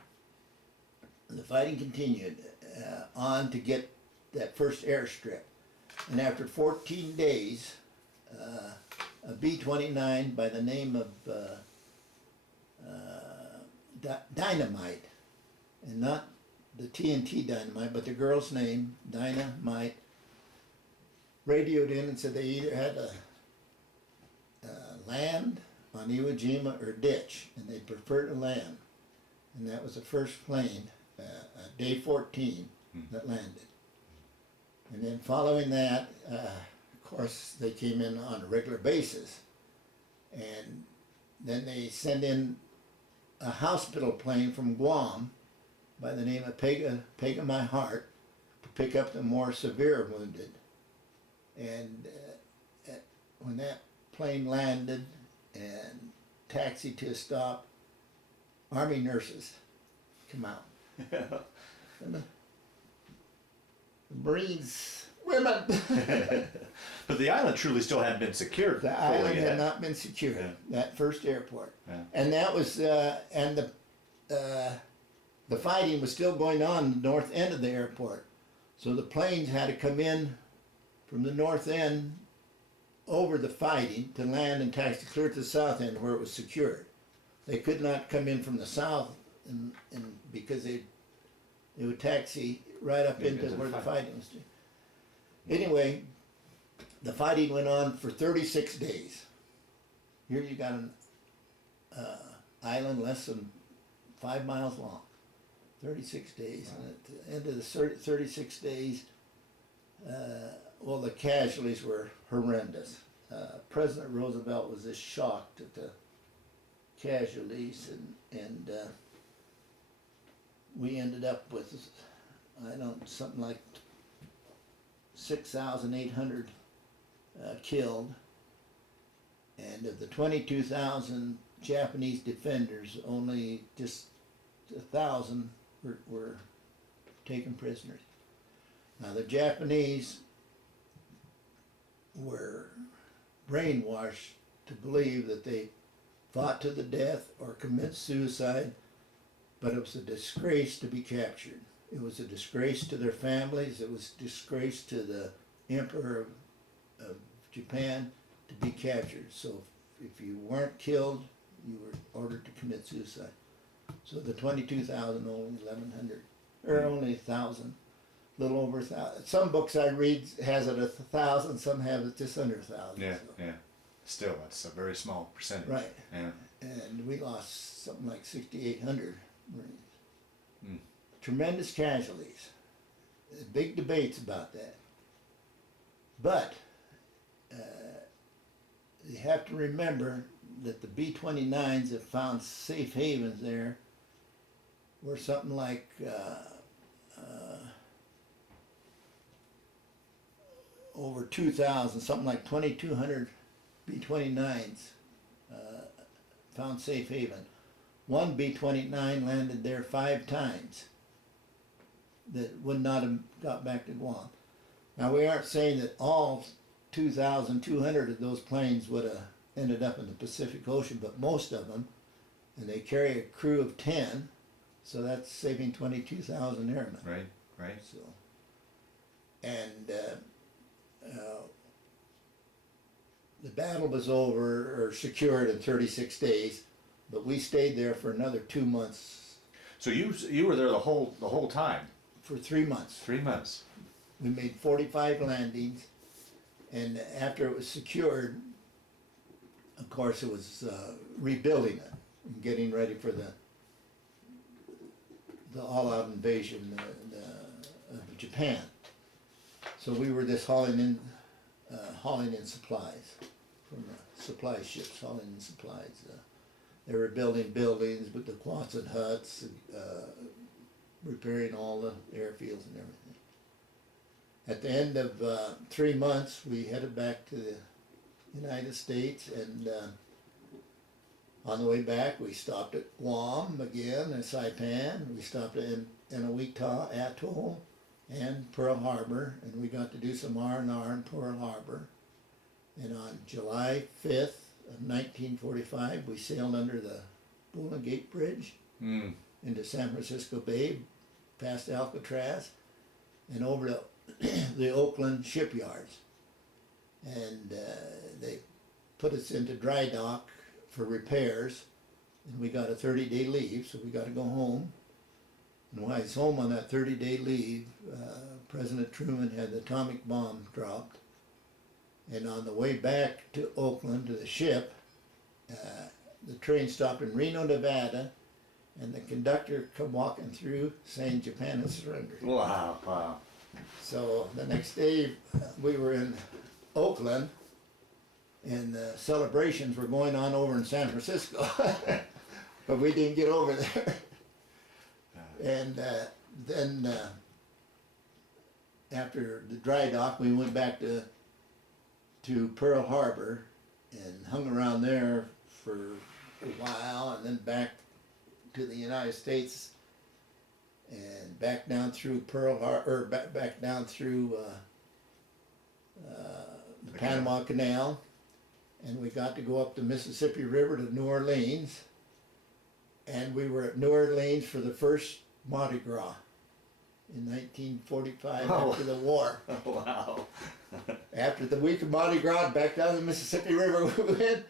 the fighting continued on to get that first airstrip, and after 14 days. A B-29 by the name of Dynamite, and not the TNT Dynamite, but the girl's name, Dynamite, radioed in and said they either had to land on Iwo Jima or ditch, and they preferred to land. And that was the first plane, day 14, that landed. And then following that, of course, they came in on a regular basis, and then they sent in a hospital plane from Guam by the name of Pega My Heart to pick up the more severe wounded. And when that plane landed and taxied to a stop, Army nurses come out. And the Marines, women. But the island truly still hadn't been secured. The island had not been secured, Yeah. that first airport. Yeah. And that was, and the fighting was still going on in the north end of the airport. So the planes had to come in from the north end over the fighting to land and taxi clear to the south end where it was secured. They could not come in from the south and because they would taxi right up into where the fighting was. Anyway, the fighting went on for 36 days. Here you got an island less than 5 miles long. 36 days. Wow. And at the end of the 36 days, well, the casualties were horrendous. President Roosevelt was just shocked at the casualties, and we ended up with, something like 6,800 killed, and of the 22,000 Japanese defenders, only just 1,000 were taken prisoners. Now the Japanese were brainwashed to believe that they fought to the death or commit suicide, but it was a disgrace to be captured. It was a disgrace to their families. It was a disgrace to the Emperor of Japan to be captured. So if you weren't killed, you were ordered to commit suicide. So the 22,000, only 1,100, or only 1,000, a little over 1,000. Some books I read has it 1,000, some have it just under 1,000. Yeah, so. yeah. Still, that's a very small percentage. Right. Yeah. And we lost something like 6,800 Marines. Mm. Tremendous casualties. Big debates about that. But you have to remember that the B-29s that found safe havens there were something like over 2,000, something like 2,200 B-29s found safe haven. One B-29 landed there 5 times that would not have got back to Guam. Now we aren't saying that all 2,200 of those planes would have ended up in the Pacific Ocean, but most of them, and they carry a crew of 10, So that's saving 22,000 airmen. Right, right. So, and the battle was over or secured in 36 days, but we stayed there for another 2 months. So you were there the whole time? For 3 months. 3 months. We made 45 landings, and after it was secured, of course, it was rebuilding it and getting ready for the all-out invasion of Japan. So we were just hauling in supplies from the supply ships, hauling in supplies. They were building buildings with the Quonset huts, repairing all the airfields and everything. At the end of 3 months, we headed back to the United States, and on the way back, we stopped at Guam again and Saipan. We stopped at Inawita Atoll and Pearl Harbor, and we got to do some R&R in Pearl Harbor. And on July 5th of 1945, we sailed under the Golden Gate Bridge into San Francisco Bay, past Alcatraz, and over to the Oakland shipyards. And they put us into dry dock for repairs, and we got a 30-day leave, so we got to go home. And while I was home on that 30-day leave, President Truman had the atomic bomb dropped. And on the way back to Oakland to the ship, the train stopped in Reno, Nevada, and the conductor come walking through saying Japan has surrendered. Wow, wow. So the next day we were in Oakland, and the celebrations were going on over in San Francisco, but we didn't get over there. And then after the dry dock, we went back to Pearl Harbor and hung around there for a while, and then back to the United States and back down through Pearl Harbor, or back down through the Panama Canal, and we got to go up the Mississippi River to New Orleans, and we were at New Orleans for the first Mardi Gras in 1945 after the war. Wow. After the week of Mardi Gras, back down the Mississippi River we went,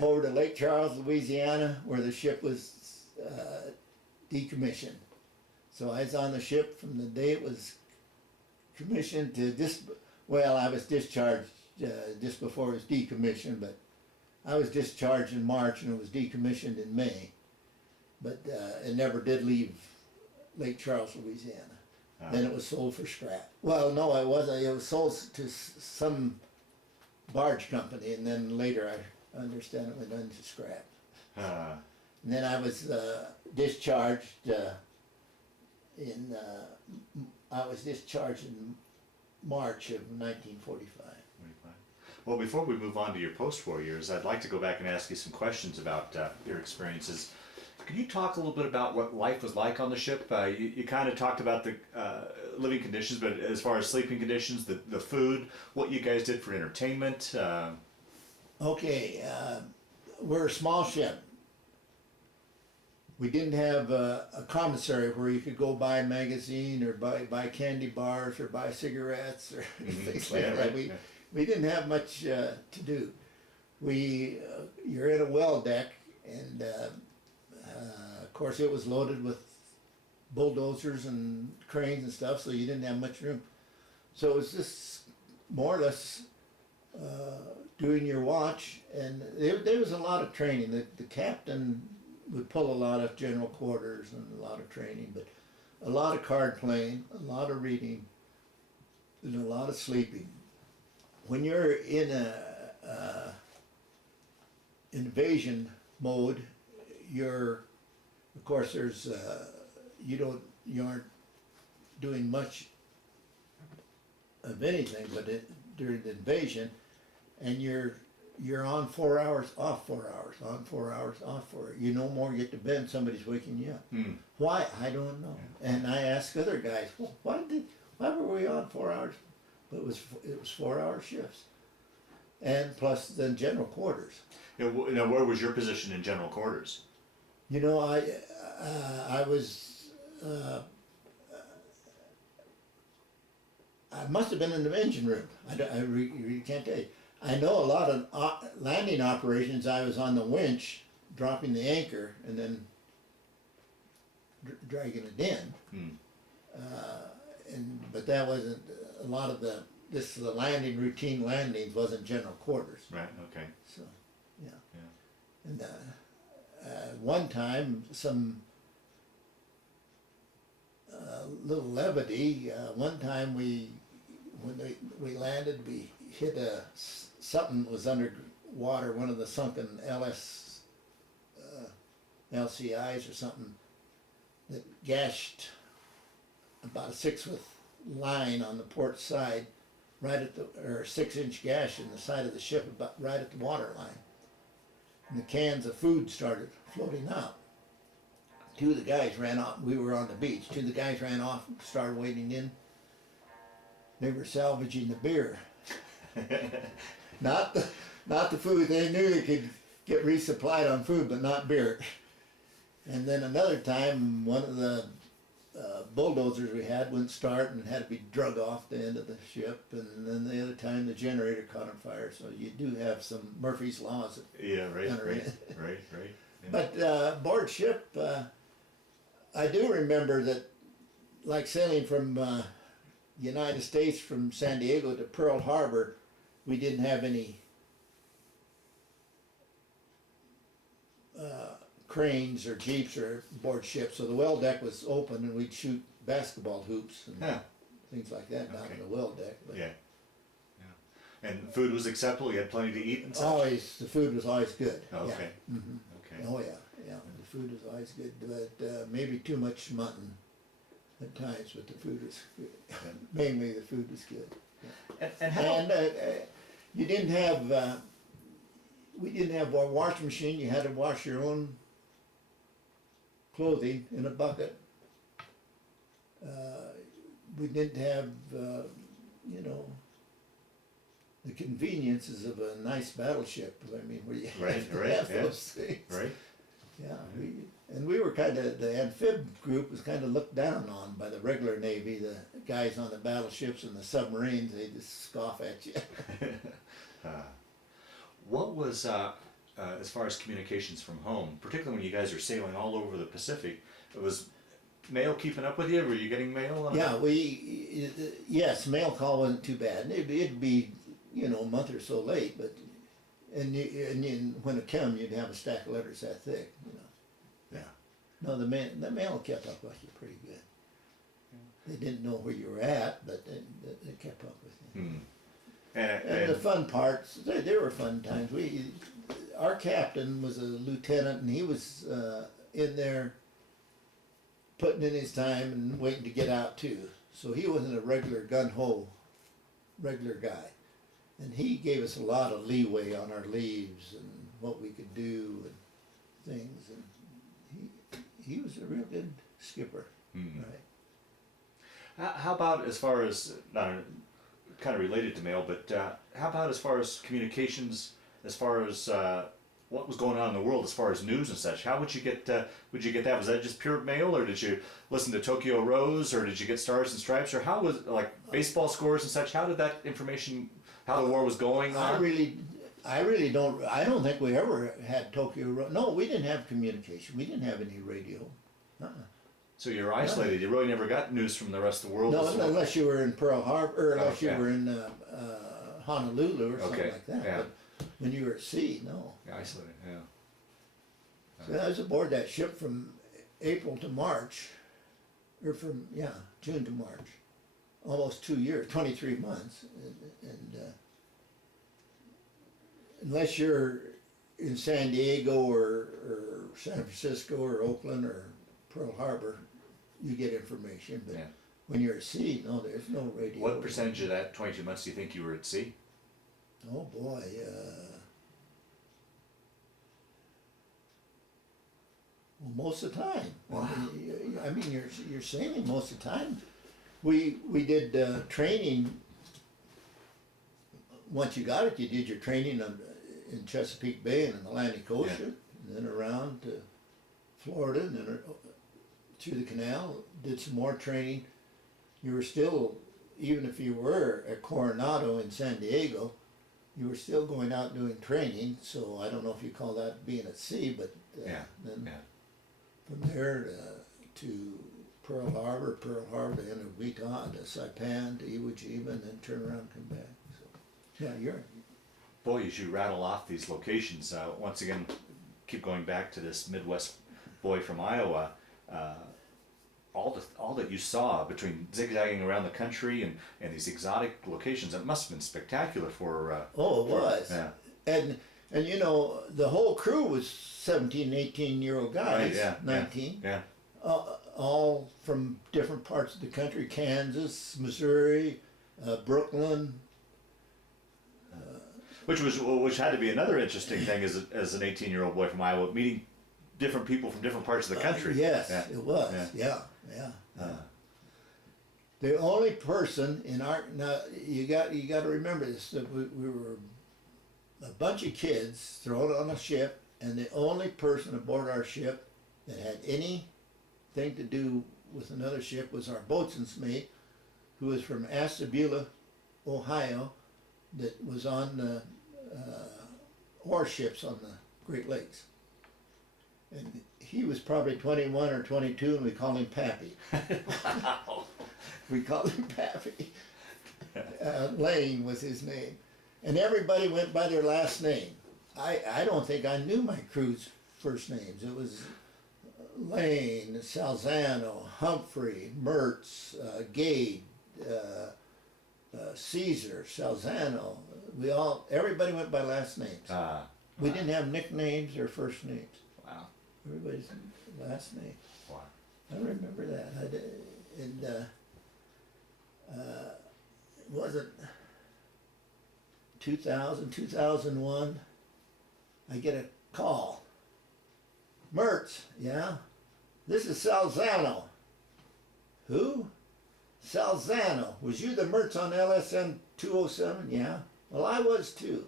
over to Lake Charles, Louisiana, where the ship was decommissioned. So I was on the ship from the day it was commissioned to I was discharged just before it was decommissioned, but I was discharged in March and it was decommissioned in May. But it never did leave Lake Charles, Louisiana. Then it was sold for scrap. Well, no, it wasn't. It was sold to some barge company, and then later I understand it went into scrap. And then I was discharged in March of 1945. Well, before we move on to your post-war years, I'd like to go back and ask you some questions about your experiences. Can you talk a little bit about what life was like on the ship? You kind of talked about the living conditions, but as far as sleeping conditions, the food, what you guys did for entertainment. Okay, we're a small ship. We didn't have a commissary where you could go buy a magazine or buy candy bars or buy cigarettes or things like that. Right. We didn't have much to do. You're in a well deck, and of course it was loaded with bulldozers and cranes and stuff, so you didn't have much room. So it was just more or less doing your watch, and there was a lot of training. The captain would pull a lot of general quarters and a lot of training, but a lot of card playing, a lot of reading, and a lot of sleeping. When you're in a invasion mode, of course there's you aren't doing much of anything but during the invasion, and you're on 4 hours, off 4 hours, on 4 hours, off 4 hours. You no more get to bed, somebody's waking you up. Why? I don't know. And I ask other guys, well, why were we on 4 hours? But it was 4 hour shifts, and plus then general quarters. Now, where was your position in general quarters? You know, I was, I must have been in the engine room. I really can't tell you. I know a lot of landing operations, I was on the winch, dropping the anchor and then dragging it in. But that wasn't, a lot of the landing, routine landings wasn't general quarters. Right, okay. So, yeah. Yeah. And one time, some little levity. One time when we landed, we hit something was underwater. One of the sunken LCIs or something that gashed about a 6-foot line on the port side, right at or 6-inch gash in the side of the ship, about right at the water line. And the cans of food started floating out. Two of the guys ran off. We were on the beach. Two of the guys ran off, started wading in. They were salvaging the beer. Not the food. They knew they could get resupplied on food, but not beer. And then another time, one of the bulldozers we had wouldn't start and had to be drug off the end of the ship. And then the other time, the generator caught on fire. So you do have some Murphy's Laws. Yeah, right. Yeah. But aboard ship, I do remember that, like sailing from United States from San Diego to Pearl Harbor, we didn't have any cranes or jeeps or aboard ship, so the well deck was open and we'd shoot basketball hoops and things like that down in the well deck. But yeah. And food was acceptable. You had plenty to eat and such. always, the food was always good. Oh, okay. Yeah. Mm-hmm. Okay. Oh yeah. The food was always good, but maybe too much mutton at times. But the food was good. Mainly the food was good. Yeah. And how? And you didn't have. We didn't have a washing machine. You had to wash your own clothing in a bucket. We didn't have, the conveniences of a nice battleship. I mean, where you have those things. Right. Yeah, we were kind of, the amphib group was kind of looked down on by the regular Navy. The guys on the battleships and the submarines, they just scoff at you. What was, as far as communications from home, particularly when you guys are sailing all over the Pacific, was mail keeping up with you? Were you getting mail? Yeah, yes, mail call wasn't too bad. It'd be, a month or so late, but, and when it came, you'd have a stack of letters that thick, Yeah. No, the mail kept up with you pretty good. They didn't know where you were at, but they kept up with you. Hmm. And the fun parts, there were fun times. Our captain was a lieutenant, and he was in there putting in his time and waiting to get out too. So he wasn't a regular gun-ho, regular guy. And he gave us a lot of leeway on our leaves and what we could do and things. And he was a real good skipper. Hmm. Right. How about as far as, kind of related to mail, but how about as far as communications, as far as what was going on in the world, as far as news and such? How would you get that? Was that just pure mail, or did you listen to Tokyo Rose, or did you get Stars and Stripes, or how was, like, baseball scores and such? How did that information, how the war was going on? I don't think we ever had Tokyo Rose. No, we didn't have communication. We didn't have any radio. So you're isolated. You really never got news from the rest of the world. No, unless you were in Pearl Harbor, or unless you were in Honolulu or something like that. Yeah. But when you were at sea, no. Isolated, yeah. So I was aboard that ship from April to March, or June to March, almost 2 years, 23 months, and unless you're in San Diego or San Francisco or Oakland or Pearl Harbor, you get information, but when you're at sea, no, there's no radio. What percentage of that 22 months do you think you were at sea? Oh boy, well, most of the time. Wow. I mean, you're sailing most of the time. We did training. Once you got it, you did your training in Chesapeake Bay and in the Atlantic Ocean, and then around to Florida and then through the canal, did some more training. You were still, even if you were at Coronado in San Diego, you were still going out doing training. So I don't know if you call that being at sea, but then from there to Pearl Harbor to Indonesia, to Saipan, to Iwo Jima, and then turn around and come back. So, yeah, you're. Boy, as you rattle off these locations, once again, keep going back to this Midwest boy from Iowa. All that you saw between zigzagging around the country and these exotic locations, it must have been spectacular for. It was. Yeah. And you know, the whole crew was 17, 18-year-old guys, Right, yeah, 19. Yeah. All from different parts of the country, Kansas, Missouri, Brooklyn. Which had to be another interesting thing as an 18-year-old boy from Iowa, meeting different people from different parts of the country. Yes, Yeah. it was. Yeah. The only person in our now you got to remember this, that we were a bunch of kids thrown on a ship, and the only person aboard our ship that had anything to do with another ship was our boatswain's mate, who was from Ashtabula, Ohio, that was on the ore ships on the Great Lakes. And he was probably 21 or 22, and we called him Pappy. Wow. We called him Pappy. Lane was his name. And everybody went by their last name. I don't think I knew my crew's first names. It was Lane, Salzano, Humphrey, Mertz, Gade, Caesar, Salzano. Everybody went by last names. We didn't have nicknames or first names. Wow. Everybody's last name. Wow. I remember that. Was it 2000, 2001? I get a call. Mertz, yeah? This is Salzano. Who? Salzano. Was you the Mertz on LSM-207? Yeah. Well, I was too.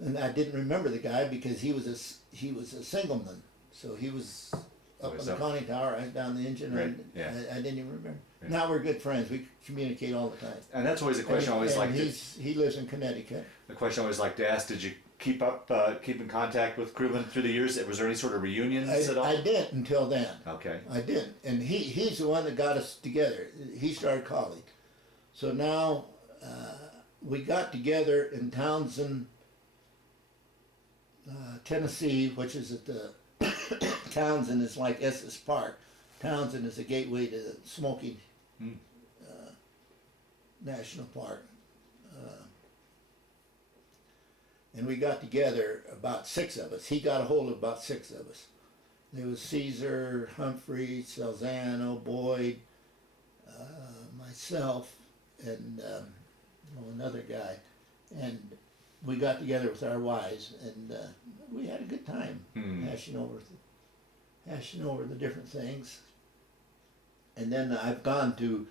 And I didn't remember the guy because he was a singleman. So he was up on the conning tower, I was down the engine. Right. And Yeah. I didn't even remember. Yeah. Now we're good friends. We communicate all the time. And that's always a question I always like to. He lives in Connecticut. The question I always like to ask: did you keep in contact with crewmen through the years? Was there any sort of reunions at all? I didn't until then. Okay. I didn't, and he's the one that got us together. He started college, so now we got together in Townsend, Tennessee, which is at the Townsend is like Estes Park. Townsend is a gateway to Smoky National Park. And we got together, about 6 of us. He got a hold of about 6 of us. There was Caesar, Humphrey, Salzano, Boyd, myself, and another guy. And we got together with our wives, and we had a good time hashing over the different things. And then I've gone to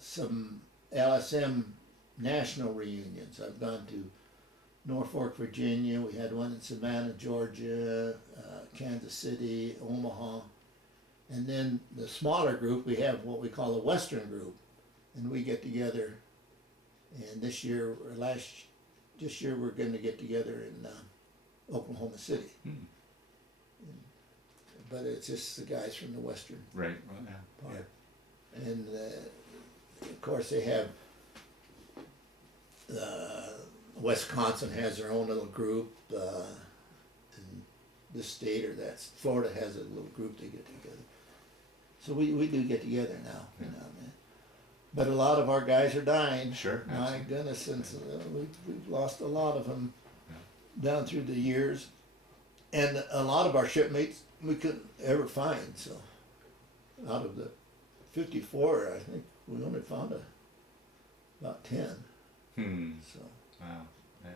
some LSM national reunions. I've gone to Norfolk, Virginia. We had one in Savannah, Georgia, Kansas City, Omaha. And then the smaller group, we have what we call the Western group. And we get together, and this year we're going to get together in Oklahoma City. But it's just the guys from the Western Right. Well, yeah. part. And of course they have Wisconsin has their own little group, and this state or that Florida has a little group they get together. So we do get together now, man. But a lot of our guys are dying. Sure. My Absolutely. goodness, and we've lost a lot of them down through the years, and a lot of our shipmates we couldn't ever find. So out of the 54, I think we only found about 10. So. Wow. Yeah.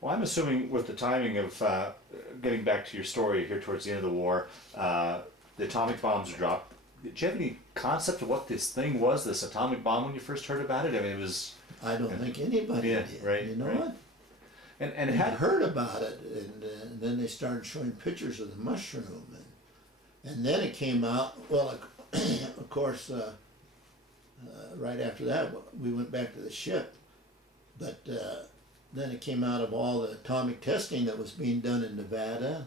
Well, I'm assuming with the timing of getting back to your story here towards the end of the war, the atomic bombs were dropped. Did you have any concept of what this thing was, this atomic bomb, when you first heard about it? I mean, it was. I don't think anybody Yeah, did. right, You know right. what? And I had heard about it, and then they started showing pictures of the mushroom, and then it came out. Well, of course, right after that, we went back to the ship, but then it came out of all the atomic testing that was being done in Nevada,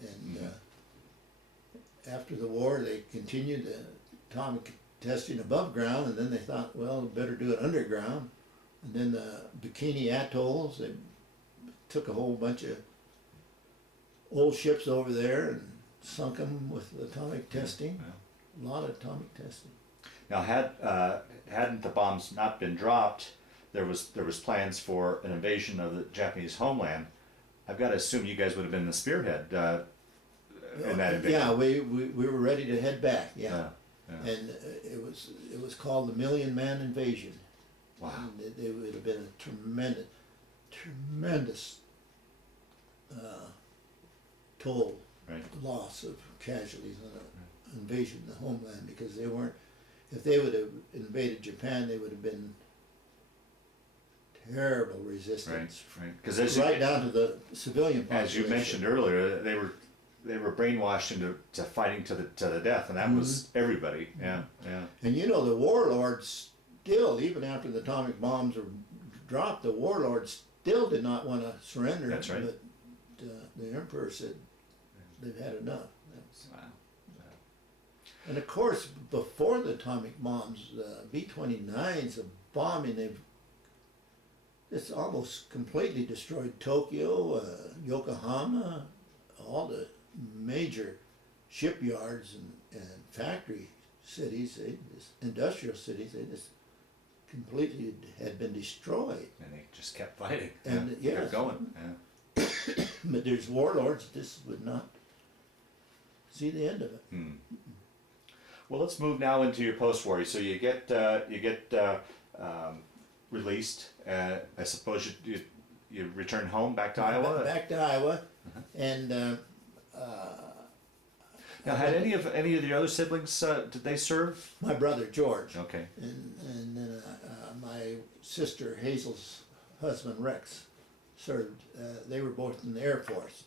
and after the war, they continued the atomic testing above ground, and then they thought, well, better do it underground, and then the Bikini Atolls, they took a whole bunch of old ships over there and sunk them with atomic testing. Yeah. A lot of atomic testing. Now, hadn't the bombs not been dropped, there was plans for an invasion of the Japanese homeland. I've got to assume you guys would have been the spearhead in that invasion. Yeah, we were ready to head back. Yeah, Yeah. and it was called the Million Man Invasion. Wow. And it would have been a tremendous toll, Right. loss of casualties on an invasion of the homeland, because they weren't. If they would have invaded Japan, they would have been terrible resistance. Right. Because Right down to the civilian population. as you mentioned earlier, they were brainwashed into fighting to the death, and that was everybody. Yeah. And you know, the warlords still, even after the atomic bombs were dropped, the warlords still did not want to surrender. That's right. But the emperor said they've had enough. Wow. And of course, before the atomic bombs, the B-29s, the bombing, it's almost completely destroyed Tokyo, Yokohama, all the major shipyards and factory cities, industrial cities, they just completely had been destroyed. And they just kept fighting. And Kept yes. going. Yeah. But there's warlords, this would not see the end of it. Well, let's move now into your post-war. So you get released. I suppose you return home back to Iowa. Back to Iowa, and Now, had any of the other siblings did they serve? my brother George, Okay. and then my sister Hazel's husband Rex served. They were both in the Air Force.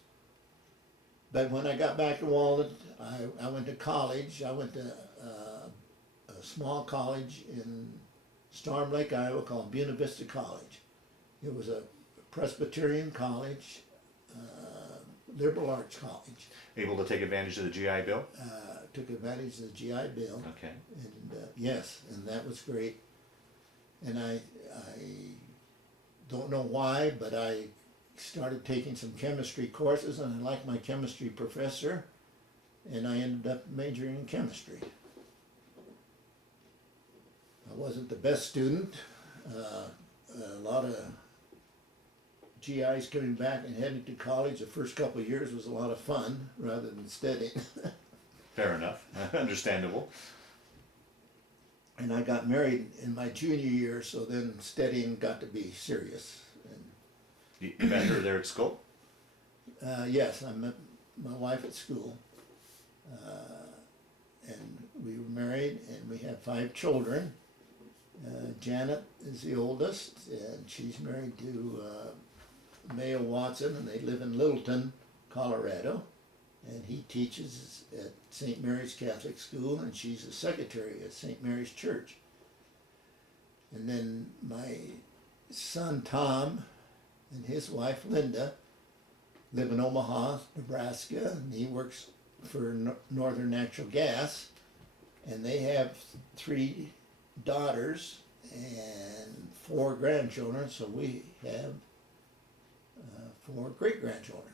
But when I got back to Walnut, I went to college. I went to a small college in Storm Lake, Iowa, called Buena Vista College. It was a Presbyterian college, liberal arts college. Able to take advantage of the GI Bill? Took advantage of the GI Bill. Okay. And yes, and that was great. And I don't know why, but I started taking some chemistry courses, and I liked my chemistry professor, and I ended up majoring in chemistry. I wasn't the best student. A lot of GIs coming back and heading to college the first couple of years was a lot of fun rather than studying. Fair enough. Understandable. And I got married in my junior year, so then studying got to be serious. You met her there at school? Yes, I met my wife at school, and we were married, and we have 5 children. Janet is the oldest, and she's married to Mayo Watson, and they live in Littleton, Colorado, and he teaches at St. Mary's Catholic School, and she's a secretary at St. Mary's Church. And then my son Tom and his wife Linda live in Omaha, Nebraska, and he works for Northern Natural Gas, and they have 3 daughters and 4 grandchildren, so we have 4 great-grandchildren.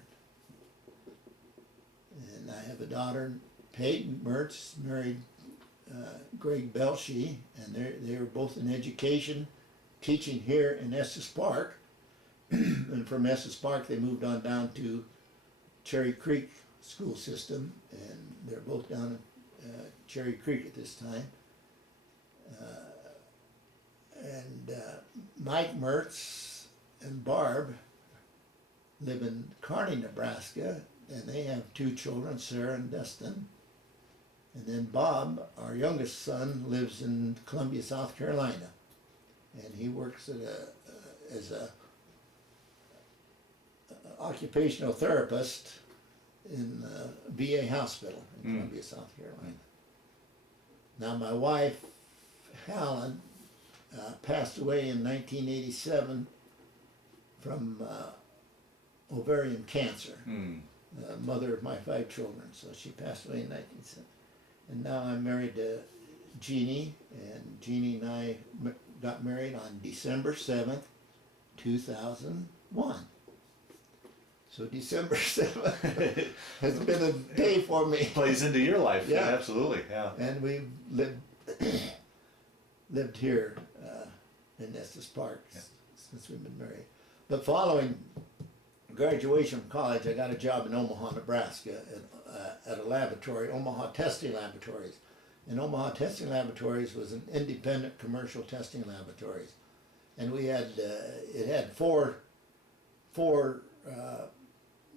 And I have a daughter, Peyton Mertz, married Greg Belshie, and they were both in education, teaching here in Estes Park. And from Estes Park, they moved on down to Cherry Creek school system, and they're both down at Cherry Creek at this time. Mike Mertz and Barb live in Kearney, Nebraska, and they have 2 children, Sarah and Dustin. And then Bob, our youngest son, lives in Columbia, South Carolina, and he works at as a occupational therapist in VA hospital in Columbia, South Carolina. Now my wife, Helen, passed away in 1987 from ovarian cancer, mother of my 5 children, so she passed away in 1970. And now I'm married to Jeanie, and Jeanie and I got married on December 7th, 2001. So December 7th has been a day for me. Plays into your life, Yeah. absolutely, yeah. And we've lived here in Estes Park since we've been married. But following graduation from college, I got a job in Omaha, Nebraska at a laboratory, Omaha Testing Laboratories. And Omaha Testing Laboratories was an independent commercial testing laboratories. And we had, it had four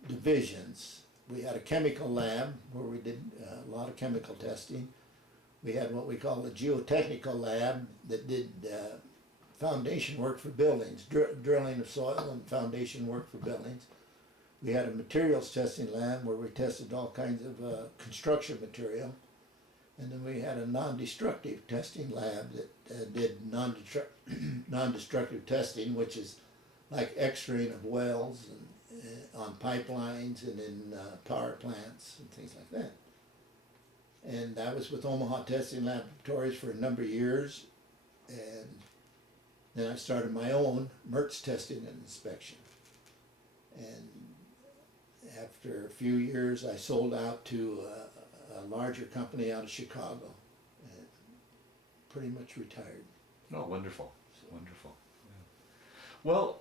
divisions. We had a chemical lab where we did a lot of chemical testing. We had what we call a geotechnical lab that did foundation work for buildings, drilling of soil and foundation work for buildings. We had a materials testing lab where we tested all kinds of construction material. And then we had a non-destructive testing lab that did non-destructive testing, which is like X-raying of wells and on pipelines and in power plants and things like that. And I was with Omaha Testing Laboratories for a number of years, and then I started my own Mertz testing and inspection. And after a few years, I sold out to a larger company out of Chicago, and pretty much retired. Oh, wonderful, wonderful. Yeah. Well,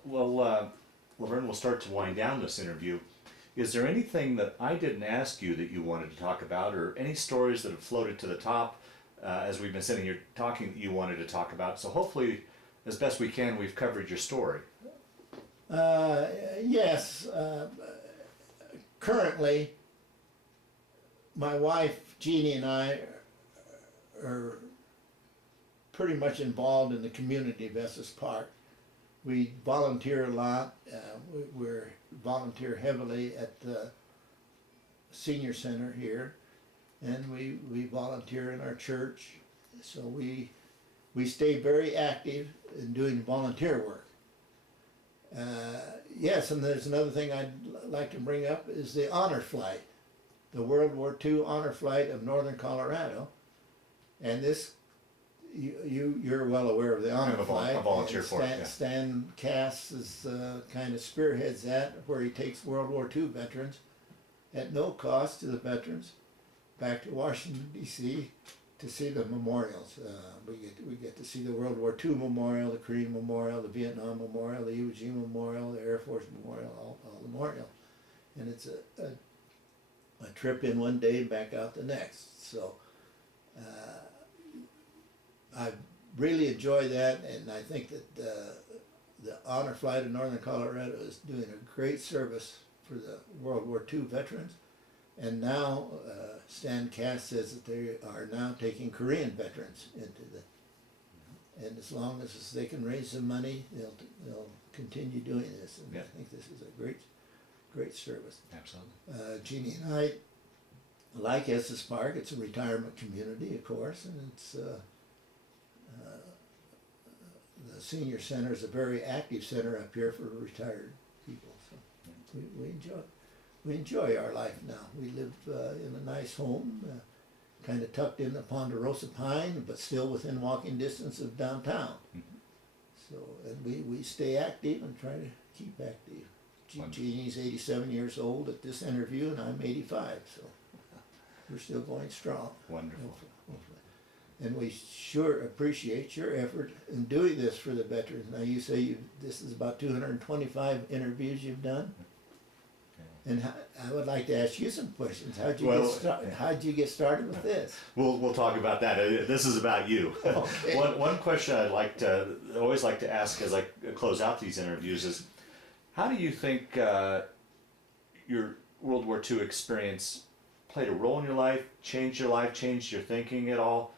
Laverne, we'll start to wind down this interview. Is there anything that I didn't ask you that you wanted to talk about, or any stories that have floated to the top as we've been sitting here talking that you wanted to talk about? So hopefully, as best we can, we've covered your story. Yes. Currently, my wife, Jeanie, and I are pretty much involved in the community of Estes Park. We volunteer a lot. We volunteer heavily at the senior center here, and we volunteer in our church. So we stay very active in doing volunteer work. Yes, and there's another thing I'd like to bring up is the honor flight, the World War II honor flight of Northern Colorado, and this. You're well aware of the honor flight. A volunteer for it. Yeah. Stan Cass is kind of spearheads that, where he takes World War II veterans at no cost to the veterans back to Washington D.C. to see the memorials. We get to see the World War II memorial, the Korean memorial, the Vietnam memorial, the Iwo Jima memorial, the Air Force memorial, all the memorial, and it's a trip in one day, back out the next. So. I really enjoy that, and I think that the honor flight of Northern Colorado is doing a great service for the World War II veterans. And now Stan Cass says that they are now taking Korean veterans into and as long as they can raise some money, they'll continue doing this. And yeah. I think this is a great service. Absolutely. Jeanie and I like Estes Park. It's a retirement community, of course, and it's. The senior center is a very active center up here for retired people. So we enjoy our life now. We live in a nice home, kind of tucked in the Ponderosa Pine, but still within walking distance of downtown. So and we stay active and try to keep active. Jeanie's 87 years old at this interview, and I'm 85. So we're still going strong. Wonderful. Hopefully. And we sure appreciate your effort in doing this for the veterans. Now you say this is about 225 interviews you've done, and I would like to ask you some questions. How'd you get started with this? We'll talk about that. This is about you. Okay. One question I'd always like to ask as I close out these interviews is, how do you think your World War II experience played a role in your life, changed your thinking at all?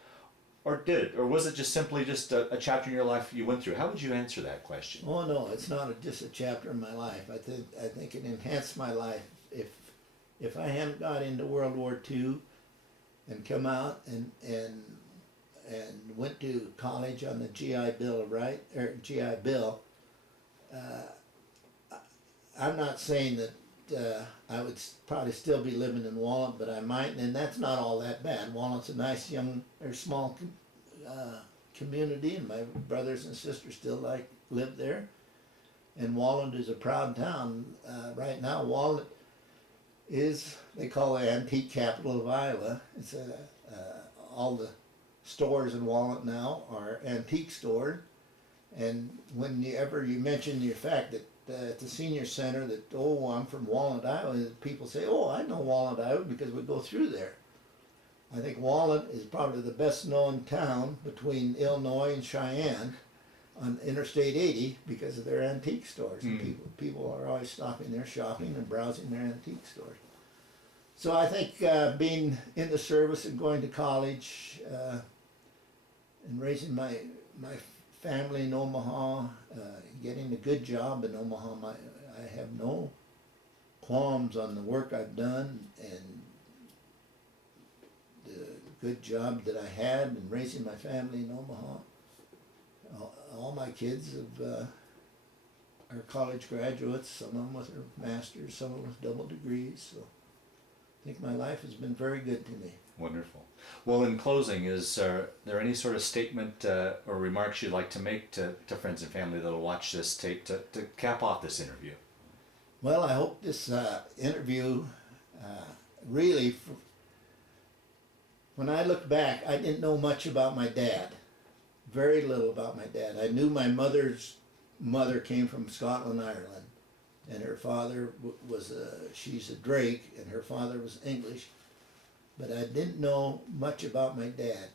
Or did it? Or was it just simply just a chapter in your life you went through? How would you answer that question? Oh no, it's not just a chapter in my life. I think it enhanced my life. If I hadn't got into World War II and come out and went to college on the GI Bill, right? Or GI Bill, I'm not saying that I would probably still be living in Walnut, but I might, and that's not all that bad. Walnut's a nice young or small community, and my brothers and sisters still live there. And Walnut is a proud town. Right now, Walnut is, they call it antique capital of Iowa. It's all the stores in Walnut now are antique stores. And whenever you mention the fact that at the senior center that, oh, I'm from Walnut, Iowa, people say, oh, I know Walnut, Iowa because we go through there. I think Walnut is probably the best known town between Illinois and Cheyenne on Interstate 80 because of their antique stores. And people are always stopping there, shopping and browsing their antique stores. So I think being in the service and going to college and raising my family in Omaha, getting a good job in Omaha, I have no qualms on the work I've done and the good job that I had in raising my family in Omaha. All my kids are college graduates, some of them with their masters, some of them with double degrees. So I think my life has been very good to me. Wonderful. Well, in closing, is there any sort of statement or remarks you'd like to make to friends and family that will watch this tape to cap off this interview? Well, I hope this interview really, when I look back, I didn't know much about my dad. Very little about my dad. I knew my mother's mother came from Scotland, Ireland, and her father she's a Drake, and her father was English. But I didn't know much about my dad.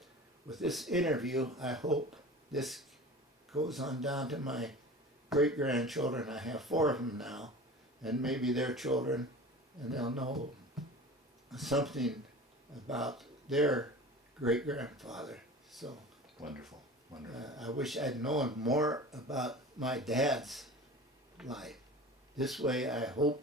With this interview, I hope this goes on down to my great-grandchildren. I have 4 of them now, and maybe their children, and they'll know something about their great-grandfather. So Wonderful, wonderful. I wish I'd known more about my dad's life. This way, I hope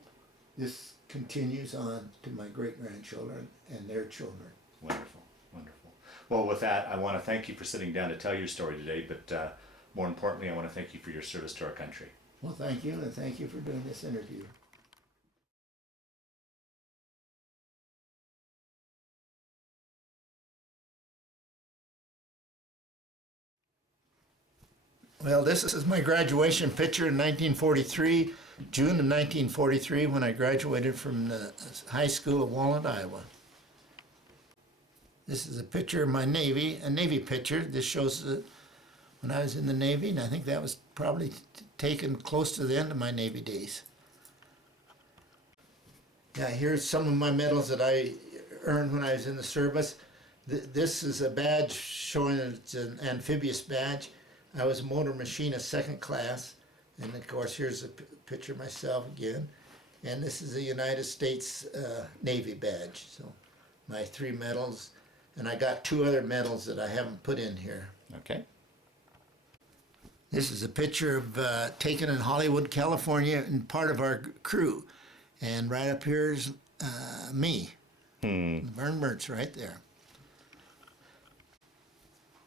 this continues on to my great-grandchildren and their children. Wonderful, wonderful. Well, with that, I want to thank you for sitting down to tell your story today, but more importantly, I want to thank you for your service to our country. Well, thank you, and thank you for doing this interview. Well, this is my graduation picture in 1943, June of 1943, when I graduated from the high school of Walnut, Iowa. This is a picture of my Navy, a Navy picture. This shows when I was in the Navy, and I think that was probably taken close to the end of my Navy days. Yeah, here's some of my medals that I earned when I was in the service. This is a badge showing that it's an amphibious badge. I was a motor machinist, second class, and of course here's a picture of myself again. And this is a United States Navy badge. So my 3 medals, and I got 2 other medals that I haven't put in here. Okay. This is a picture of taken in Hollywood, California, and part of our crew. And right up here is me, Laverne Mertz, right there.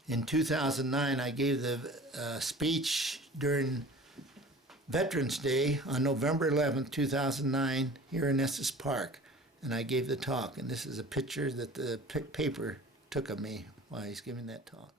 In 2009, I gave the speech during Veterans Day on November 11th, 2009, here in Estes Park. And I gave the talk, and this is a picture that the paper took of me while he's giving that talk.